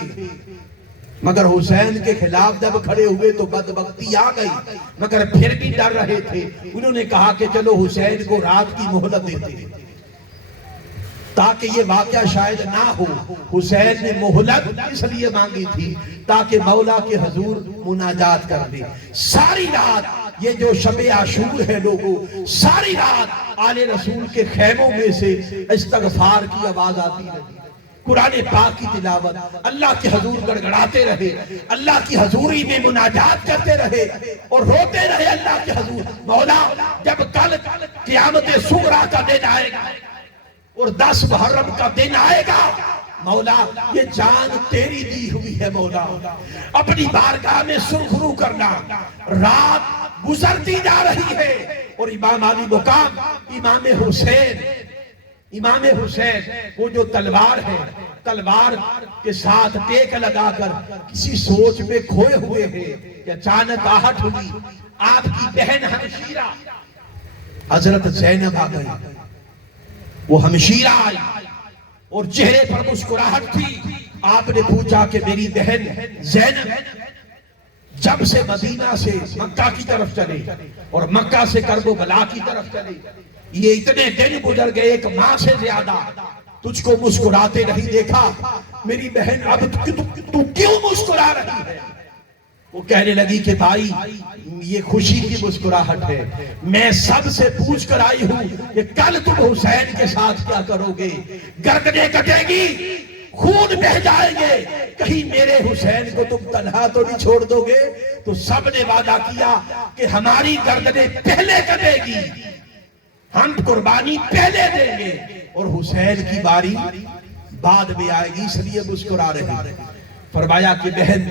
مگر حسین کے خلاف جب کھڑے ہوئے تو بدبختی آ گئی, مگر پھر بھی ڈر رہے تھے. انہوں نے کہا کہ چلو حسین کو رات کی مہلت دیتے ہیں تاکہ یہ واقعہ شاید نہ ہو. حسین نے مہلت اس لیے مانگی تھی تاکہ مولا کے حضور مناجات کر دے. ساری رات, یہ جو شب عاشور ہے لوگوں, ساری رات آل رسول کے خیموں میں سے استغفار کی آواز آتی رہی, قرآن پاک کی تلاوت, اللہ کے حضور گڑگڑاتے رہے, اللہ کی حضوری میں مناجات کرتے رہے اور روتے رہے اللہ کے حضور. مولا جب کل قیامت صغریٰ کا دن آئے گا اور 10 محرم کا دن آئے گا, مولا یہ جان تیری دی ہوئی ہے, مولا اپنی بارگاہ میں سرخرو کرنا. رات گزرتی جا رہی ہے اور امام علی مقام, امام حسین وہ جو تلوار ہے, تلوار کے ساتھ ٹیک لگا کر کسی سوچ میں کھوئے ہوئے ہیں کہ اچانک آہٹ ہوئی. آپ کی بہن ہمشیرہ حضرت زینب آ گئی. وہ ہمشیرہ آئی اور چہرے پر مسکراہٹ تھی. آپ نے پوچھا کہ میری بہن زینب جب سے مدینہ سے مکہ کی طرف چلے اور مکہ سے کرب و بلا کی طرف چلے, یہ اتنے دن گزر گئے, 1 ماہ سے زیادہ, تجھ کو مسکراتے نہیں دیکھا. میری بہن اب تو کیوں مسکرا رہی ہے؟ وہ کہنے لگی کہ بھائی یہ خوشی کی مسکراہٹ ہے, میں سب سے پوچھ کر آئی ہوں کہ کل تم حسین کے ساتھ کیا کرو گے. گردنیں کٹے گی, خون بہ جائیں گے, کہیں میرے حسین کو تم تنہا تو نہیں چھوڑ دو گے؟ تو سب نے وعدہ کیا کہ ہماری گردنیں پہلے کٹے گی, ہم قربانی پہلے دیں گے اور حسین کی باری بعد میں آئے گی, اس لیے مسکرا رہے. فرمایا کہ بہن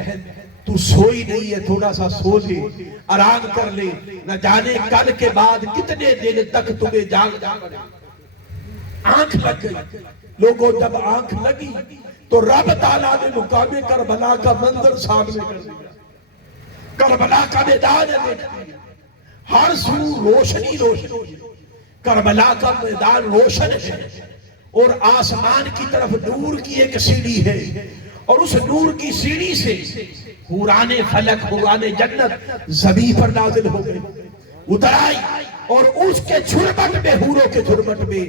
تو سوئی نہیں ہے, تھوڑا سا سو لے, آرام کر لے, نہ جانے کل کے بعد کتنے دن تک تمہیں جاگ آنکھ لگ گئی. لوگوں جب آنکھ لگی تو رب تعالیٰ نے مقام کربلا کا منظر سامنے کر دیا. کربلا کا میدان ہے, ہر سو روشنی روشنی, کربلا کا میدان روشن ہے اور آسمان کی طرف نور کی ایک سیڑھی ہے اور اس نور کی سیڑھی سے حوران فلک, حوران جنت زمین پر نازل ہو گئے, اتر آئی اور اس کے جھرمٹ میں, حوروں کے جھرمٹ میں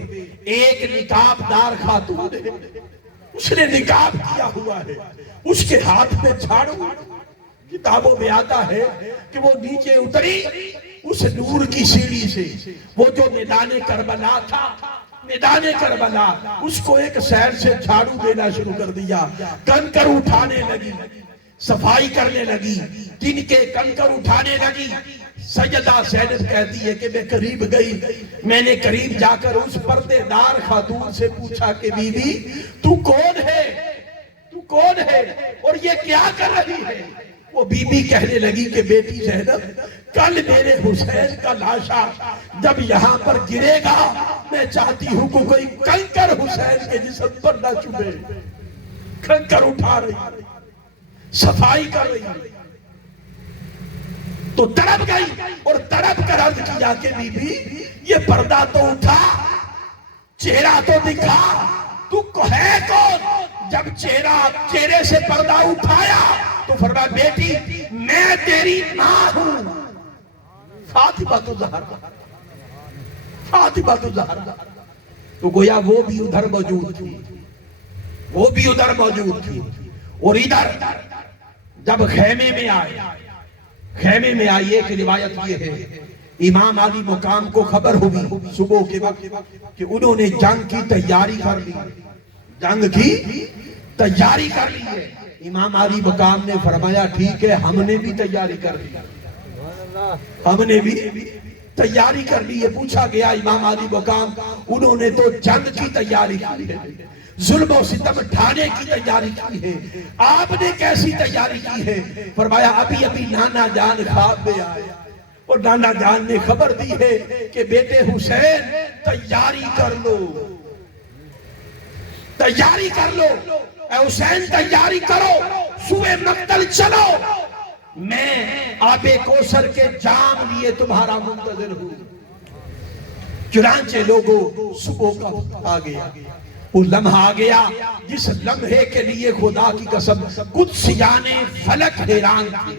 ایک نقاب دار خاتون ہے. اس نے نقاب کیا ہوا ہے, اس کے ہاتھ میں جھاڑو. کتابوں میں آتا ہے کہ وہ نیچے اتری اس نور کی سیڑھی سے. وہ جو میدان کربلا تھا, میدان کربلا, اس کو ایک سیر سے جھاڑو دینا شروع کر دیا, کنکر اٹھانے لگی. صفائی کرنے لگی، تن کے کنکر اٹھانے لگی۔ سیدہ زینب کہتی ہے کہ میں قریب گئی، میں نے قریب جا کر اس پردے دار خاتون سے پوچھا کہ بی بی تو کون ہے، تو کون ہے اور یہ کیا کر رہی ہے؟ وہ بی بی کہنے لگی کہ بیٹی زینب، کل میرے حسین کا لاشا جب یہاں پر گرے گا، میں چاہتی ہوں کہ کوئی کنکر حسین کے جسم پر نہ چبھے۔ کنکر اٹھا رہی، صفائی کر رہی، تو تڑپ گئی اور تڑپ کر عرض کیا کہ بی بی یہ پردہ تو اٹھا، چہرہ تو دکھا، تو ہے کون؟ جب چہرے سے پردہ اٹھایا تو فرمایا بیٹی میں تیری ماں ہوں، فاطمہ الزہرا، فاطمہ الزہرا۔ تو گویا وہ بھی ادھر موجود تھی، وہ بھی ادھر موجود تھی۔ اور ادھر جب خیمے میں آئے، خیمے میں آئی، ایک روایت یہ ہے امام علی مقام کو خبر ہوئی صبح کے وقت کہ انہوں نے جنگ کی تیاری کر لی، جنگ کی تیاری کر لی ہے۔ امام علی مقام نے فرمایا ٹھیک ہے ہم نے بھی تیاری کر لی، ہم نے بھی تیاری کر لی ہے۔ پوچھا گیا امام علی مقام انہوں نے تو جنگ کی تیاری کی ہے، ظلم و ستم ڈھانے کی تیاری کی ہے، آپ نے کیسی تیاری کی ہے؟ فرمایا ابھی ابھی نانا جان خواب میں آئے اور نانا جان نے خبر دی ہے کہ بیٹے حسین تیاری کر لو، تیاری کر لو، اے حسین تیاری کرو، سوئے مقتل چلو، میں آب کوثر کے جام لیے تمہارا منتظر ہوں۔ چنانچہ لوگوں صبح کا وقت آ گیا، وہ لمحہ آ گیا جس لمحے کے لیے خدا کی قسم قدسیان فلک حیران تھے۔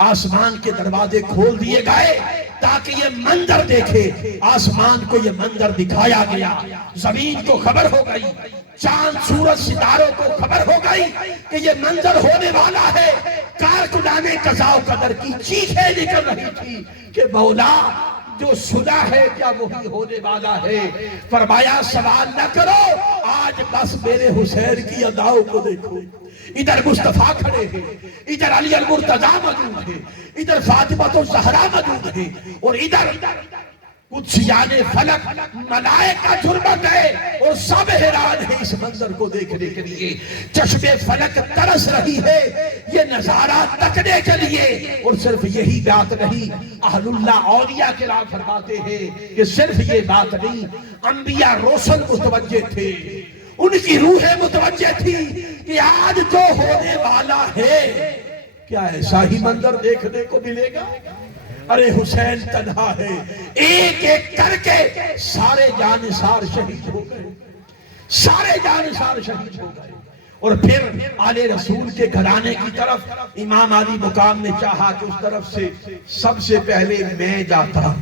آسمان کے دروازے کھول دیے گئے تاکہ یہ منظر دیکھے، آسمان کو یہ منظر دکھایا گیا، زمین کو خبر ہو گئی، چاند سورج ستاروں کو خبر ہو گئی کہ یہ منظر ہونے والا ہے۔ کارکنان قضاء و قدر کی چیخیں نکل رہی تھی کہ مولا جو سنا ہے کیا وہی ہونے والا ہے؟ فرمایا سوال نہ کرو، آج بس میرے حسین کی اداؤں کو دیکھو۔ ادھر مصطفیٰ کھڑے ہیں، ادھر علی المرتضیٰ موجود ہے، ادھر فاطمہ الزہرا موجود ہے، اور ادھر قدسیان فلک ملائکہ جھرمٹ ہے اور سب حیران ہیں اس منظر کو دیکھنے کے لیے۔ چشم فلک ترس رہی ہے یہ نظارہ تکنے کے لیے، اور صرف یہی بات نہیں، اہل اللہ اولیاء کرام فرماتے ہیں کہ صرف یہ بات نہیں، انبیاء رسل متوجہ تھے، ان کی روحیں متوجہ تھی کہ آج جو ہونے والا ہے کیا ایسا ہی منظر دیکھنے کو ملے گا؟ ارے حسین تنہا ہے، ایک ایک کر کے سارے جانثار شہید ہو گئے، سارے جانثار شہید ہو گئے۔ اور پھر آل رسول کے گھرانے کی طرف امام علی مقام نے چاہا کہ اس طرف سے سب سے پہلے میں جاتا،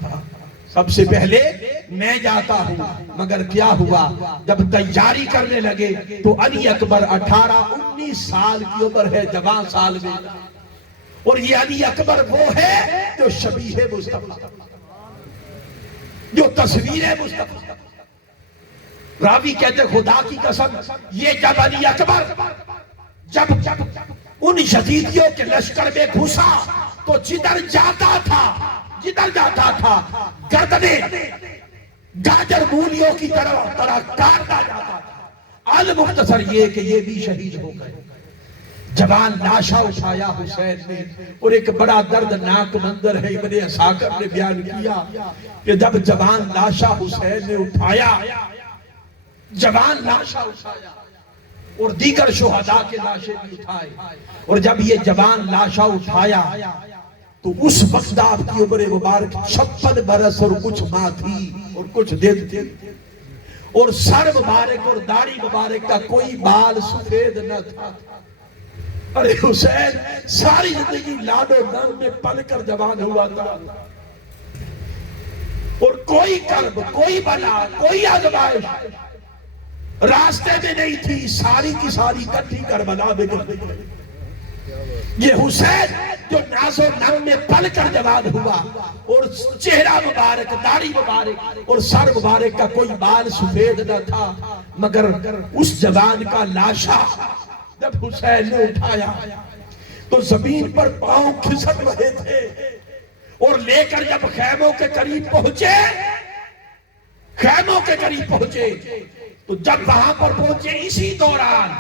سب سے پہلے میں جاتا ہوں، مگر کیا ہوا جب تیاری کرنے لگے تو علی اکبر 18-19 سال کی عمر ہے، جوان سال میں، اور یہ علی اکبر وہ ہے جو شبیہ مصطفیٰ، جو تصویر مصطفیٰ۔ راوی کہتے خدا کی قسم یہ جب علی اکبر جب ان یزیدیوں کے لشکر میں گھسا تو جدھر جاتا تھا گردنیں گاجر مولیوں کی طرح کاٹا جاتا تھا۔ المختصر یہ کہ یہ بھی شہید ہو گئے۔ جوان لاشا اٹھایا حسین نے، اور ایک بڑا دردناک منظر ہے ابن اساکر نے بیان کیا کہ جب جوان لاشا حسین نے اٹھایا، جوان لاشا اٹھایا اور دیگر شہداء کے لاشیں بھی اٹھائے، اور جب یہ جوان لاشا اٹھایا تو اس وقت آپ کی عمر مبارک 56 برس اور کچھ ماہ تھی اور کچھ دن تھی، اور سر مبارک اور داڑھی مبارک کا کوئی بال سفید نہ تھا۔ ارے حسین ساری زندگی لاڈ و نرم میں پل کر جوان ہوا تھا، اور کوئی کرب، کوئی بلا، کوئی آزمائش راستے میں نہیں تھی، ساری کی ساری کٹھی کربلا میں گزر گئی۔ یہ حسین جو ناز و نرم میں پل کر جوان ہوا، اور چہرہ مبارک، داڑھی مبارک اور سر مبارک کا کوئی بال سفید نہ تھا، مگر اس جوان کا لاشا جب حسین نے اٹھایا تو زمین پر پاؤں کھسک رہے تھے، اور لے کر جب خیموں کے قریب پہنچے، خیموں کے قریب پہنچے تو جب وہاں پر پہنچے اسی دوران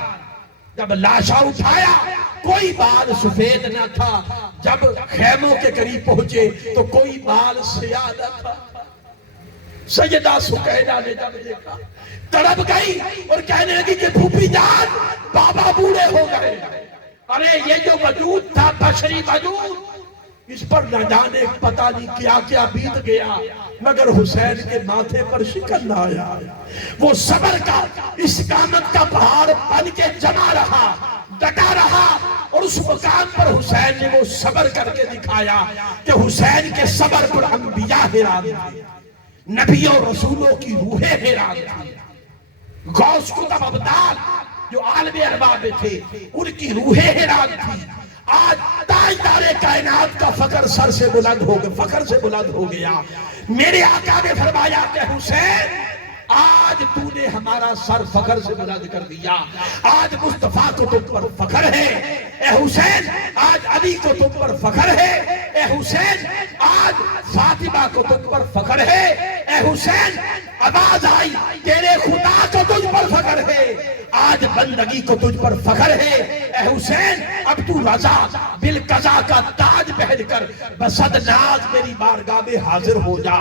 جب لاشا اٹھایا کوئی بال سفید نہ تھا، جب خیموں کے قریب پہنچے تو کوئی بال سیاہ نہ تھا۔ سیدہ سکینہ نے جب دیکھا تڑپ گئی اور کہنے لگی کہ پھوپھی جان بابا بوڑھے ہو گئے، ارے یہ جو وجود تھا بشری وجود، اس پر نہ جانے پتہ نہیں کیا کیا بیت گیا، مگر حسین کے ماتھے پر شکن نہ آیا۔ وہ صبر کا استقامت کا پہاڑ بن کے جمع رہا، ڈٹا رہا، اور اس مقام پر حسین نے وہ صبر کر کے دکھایا کہ حسین کے صبر پر انبیاء حیران تھے، نبیوں رسولوں کی روحیں حیران تھی، غوث کتب ابدال جو عالم ارباب میں تھے ان کی روحیں حیران تھی۔ آج تاجدار کائنات کا فخر سر سے بلند ہو گیا، فخر سے بلند ہو گیا۔ میرے آقا نے فرمایا کہ حسین آج تو نے ہمارا سر فخر سے بلند کر دیا، آج مصطفیٰ کو تم پر فخر ہے، اے حسین آج علی کو تم پر فخر ہے، اے حسین آج فاطمہ کو تم پر فخر ہے، اے حسین آواز آئی تیرے خدا کو تجھ پر فخر ہے، آج بندگی کو تجھ پر فخر ہے، اے حسین اب تو رضا بالقضا کا تاج پہن کر بصد ناز میری بارگاہ میں حاضر ہو جا۔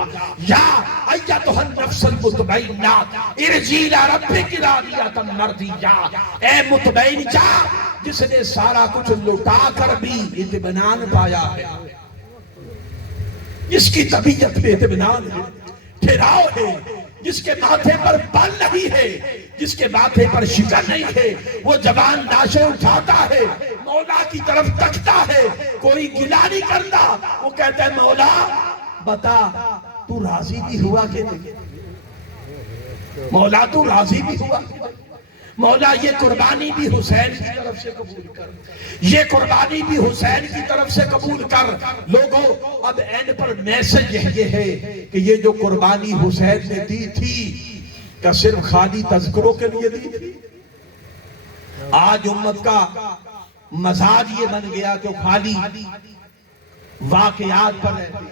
یا ایتھا النفس المطمئنہ ارجعی الی ربک راضیۃ مرضیہ، اے مطمئن جا جس نے سارا کچھ لٹا کر بھی اطمینان پایا ہے، جس کی طبیعت میں اطمینان ہے، ٹھہراؤ ہے، جس کے ماتھے پر بل نہیں ہے، جس کے ماتھے پر شکن نہیں ہے، وہ زبان لاشیں اٹھاتا ہے، مولا کی طرف تکتا ہے، کوئی گلہ نہیں کرتا، وہ کہتا ہے مولا بتا تو راضی بھی ہوا کہ نہیں، مولا تو راضی بھی ہوا، مولا یہ قربانی بھی حسین کی طرف سے قبول کر، یہ قربانی بھی حسین کی طرف سے قبول کر۔ لوگوں اب اینڈ پر میسج یہ ہے کہ یہ جو قربانی حسین نے دی تھی کیا صرف خالی تذکروں کے لیے دی تھی؟ آج امت کا مزاج یہ بن گیا کہ خالی واقعات پر رہتے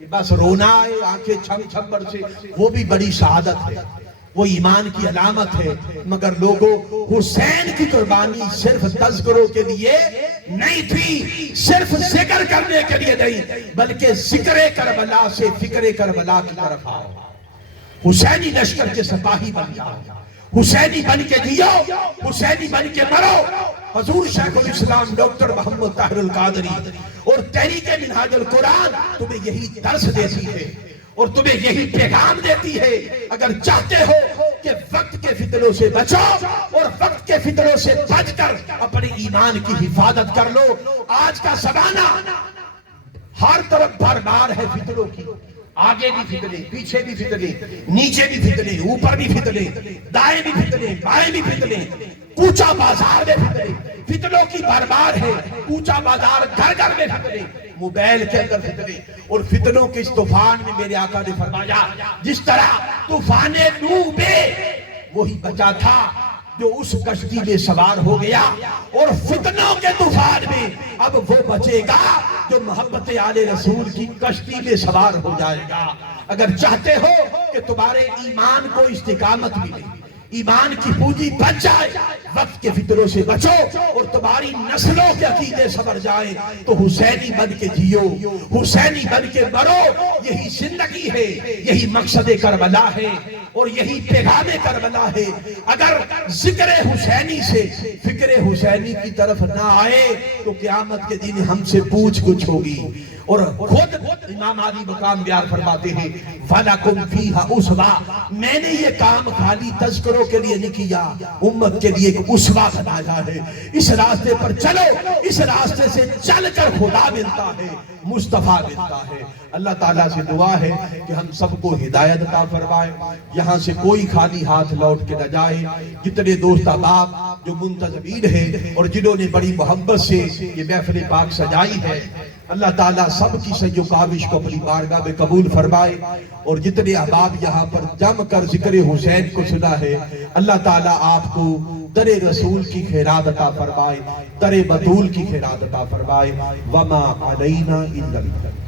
کہ بس رونا ہے آنکھیں چھم چھم پر سے، وہ بھی بڑی شہادت ہے، وہ ایمان کی علامت ہے، مگر لوگوں حسین کی قربانی صرف تذکروں کے لیے نہیں تھی، صرف ذکر کرنے کے لیے نہیں، بلکہ ذکر کربلا سے فکر کربلا کی طرف آؤ، حسینی لشکر کے سپاہی بن جاؤ، حسینی بن کے جیو، حسینی بن کے مرو۔ حضور شیخ الاسلام ڈاکٹر محمد طاہر القادری اور تحریک منہاج القرآن تمہیں یہی درس دیتی ہے اور تمہیں یہی پیغام دیتی ہے، اگر چاہتے ہو کہ وقت کے فتنوں سے بچو اور وقت کے فتنوں سے بچ کر اپنے ایمان کی حفاظت کر لو۔ آج کا زمانہ ہر طرف بھرمار ہے فتنوں کی، آگے بھی فتنے، پیچھے بھی فتنے، نیچے بھی فتنے، اوپر بھی فتنے، دائیں بھی فتنے، بائیں بھی فتنے، کوچہ بازار میں فتنے، فتنوں کی بھرمار ہے، کوچہ بازار گھر گھر میں فتنے، موبائل کے اندر فتنے، اور فتنوں کے اس طوفان میں میرے آقا نے فرمایا جس طرح طوفان نوح میں وہی بچا تھا جو اس کشتی میں سوار ہو گیا، اور فتنوں کے طوفان میں اب وہ بچے گا جو محبت آل رسول کی کشتی میں سوار ہو جائے گا۔ اگر چاہتے ہو کہ تمہارے ایمان کو استقامت ملے، ایمان کی پونجی بچ جائے، وقت کے فتنوں سے بچو اور تمہاری نسلوں کے عقیدے سنور جائیں، تو حسینی بن کے جیو، حسینی بن کے مرو، یہی زندگی ہے، یہی مقصد کربلا ہے اور یہی پیغام کربلا ہے۔ اگر ذکر حسینی سے فکر حسینی کی طرف نہ آئے تو قیامت کے دن ہم سے پوچھ گچھ ہوگی۔ اور خود امام علی مقام بیان فرماتے ہیں وَلَكُمْ فِيهَا أُسْوَةٌ، میں نے یہ کام خالی تذکروں کے لیے نہیں کیا، امت کے لیے ایک اسوہ بنایا ہے۔ اس راستے پر چلو، اس راستے سے چل کر خدا ملتا ہے، مصطفیٰ ملتا ہے۔ اللہ تعالیٰ سے دعا ہے کہ ہم سب کو ہدایت عطا فرمائے، یہاں سے کوئی خالی ہاتھ لوٹ کے نہ جائے۔ جتنے دوست احباب جو منتظمین ہیں اور جنہوں نے بڑی محبت سے یہ محفل پاک سجائی ہے، اللہ تعالیٰ سب کی سعی و کاوش کو اپنی بارگاہ میں قبول فرمائے، اور جتنے احباب یہاں پر جم کر ذکر حسین کو سنا ہے، اللہ تعالیٰ آپ کو در رسول کی خیرات عطا فرمائے، در بطول کی خیرات عطا فرمائے۔ وما علینا الا البلاغ۔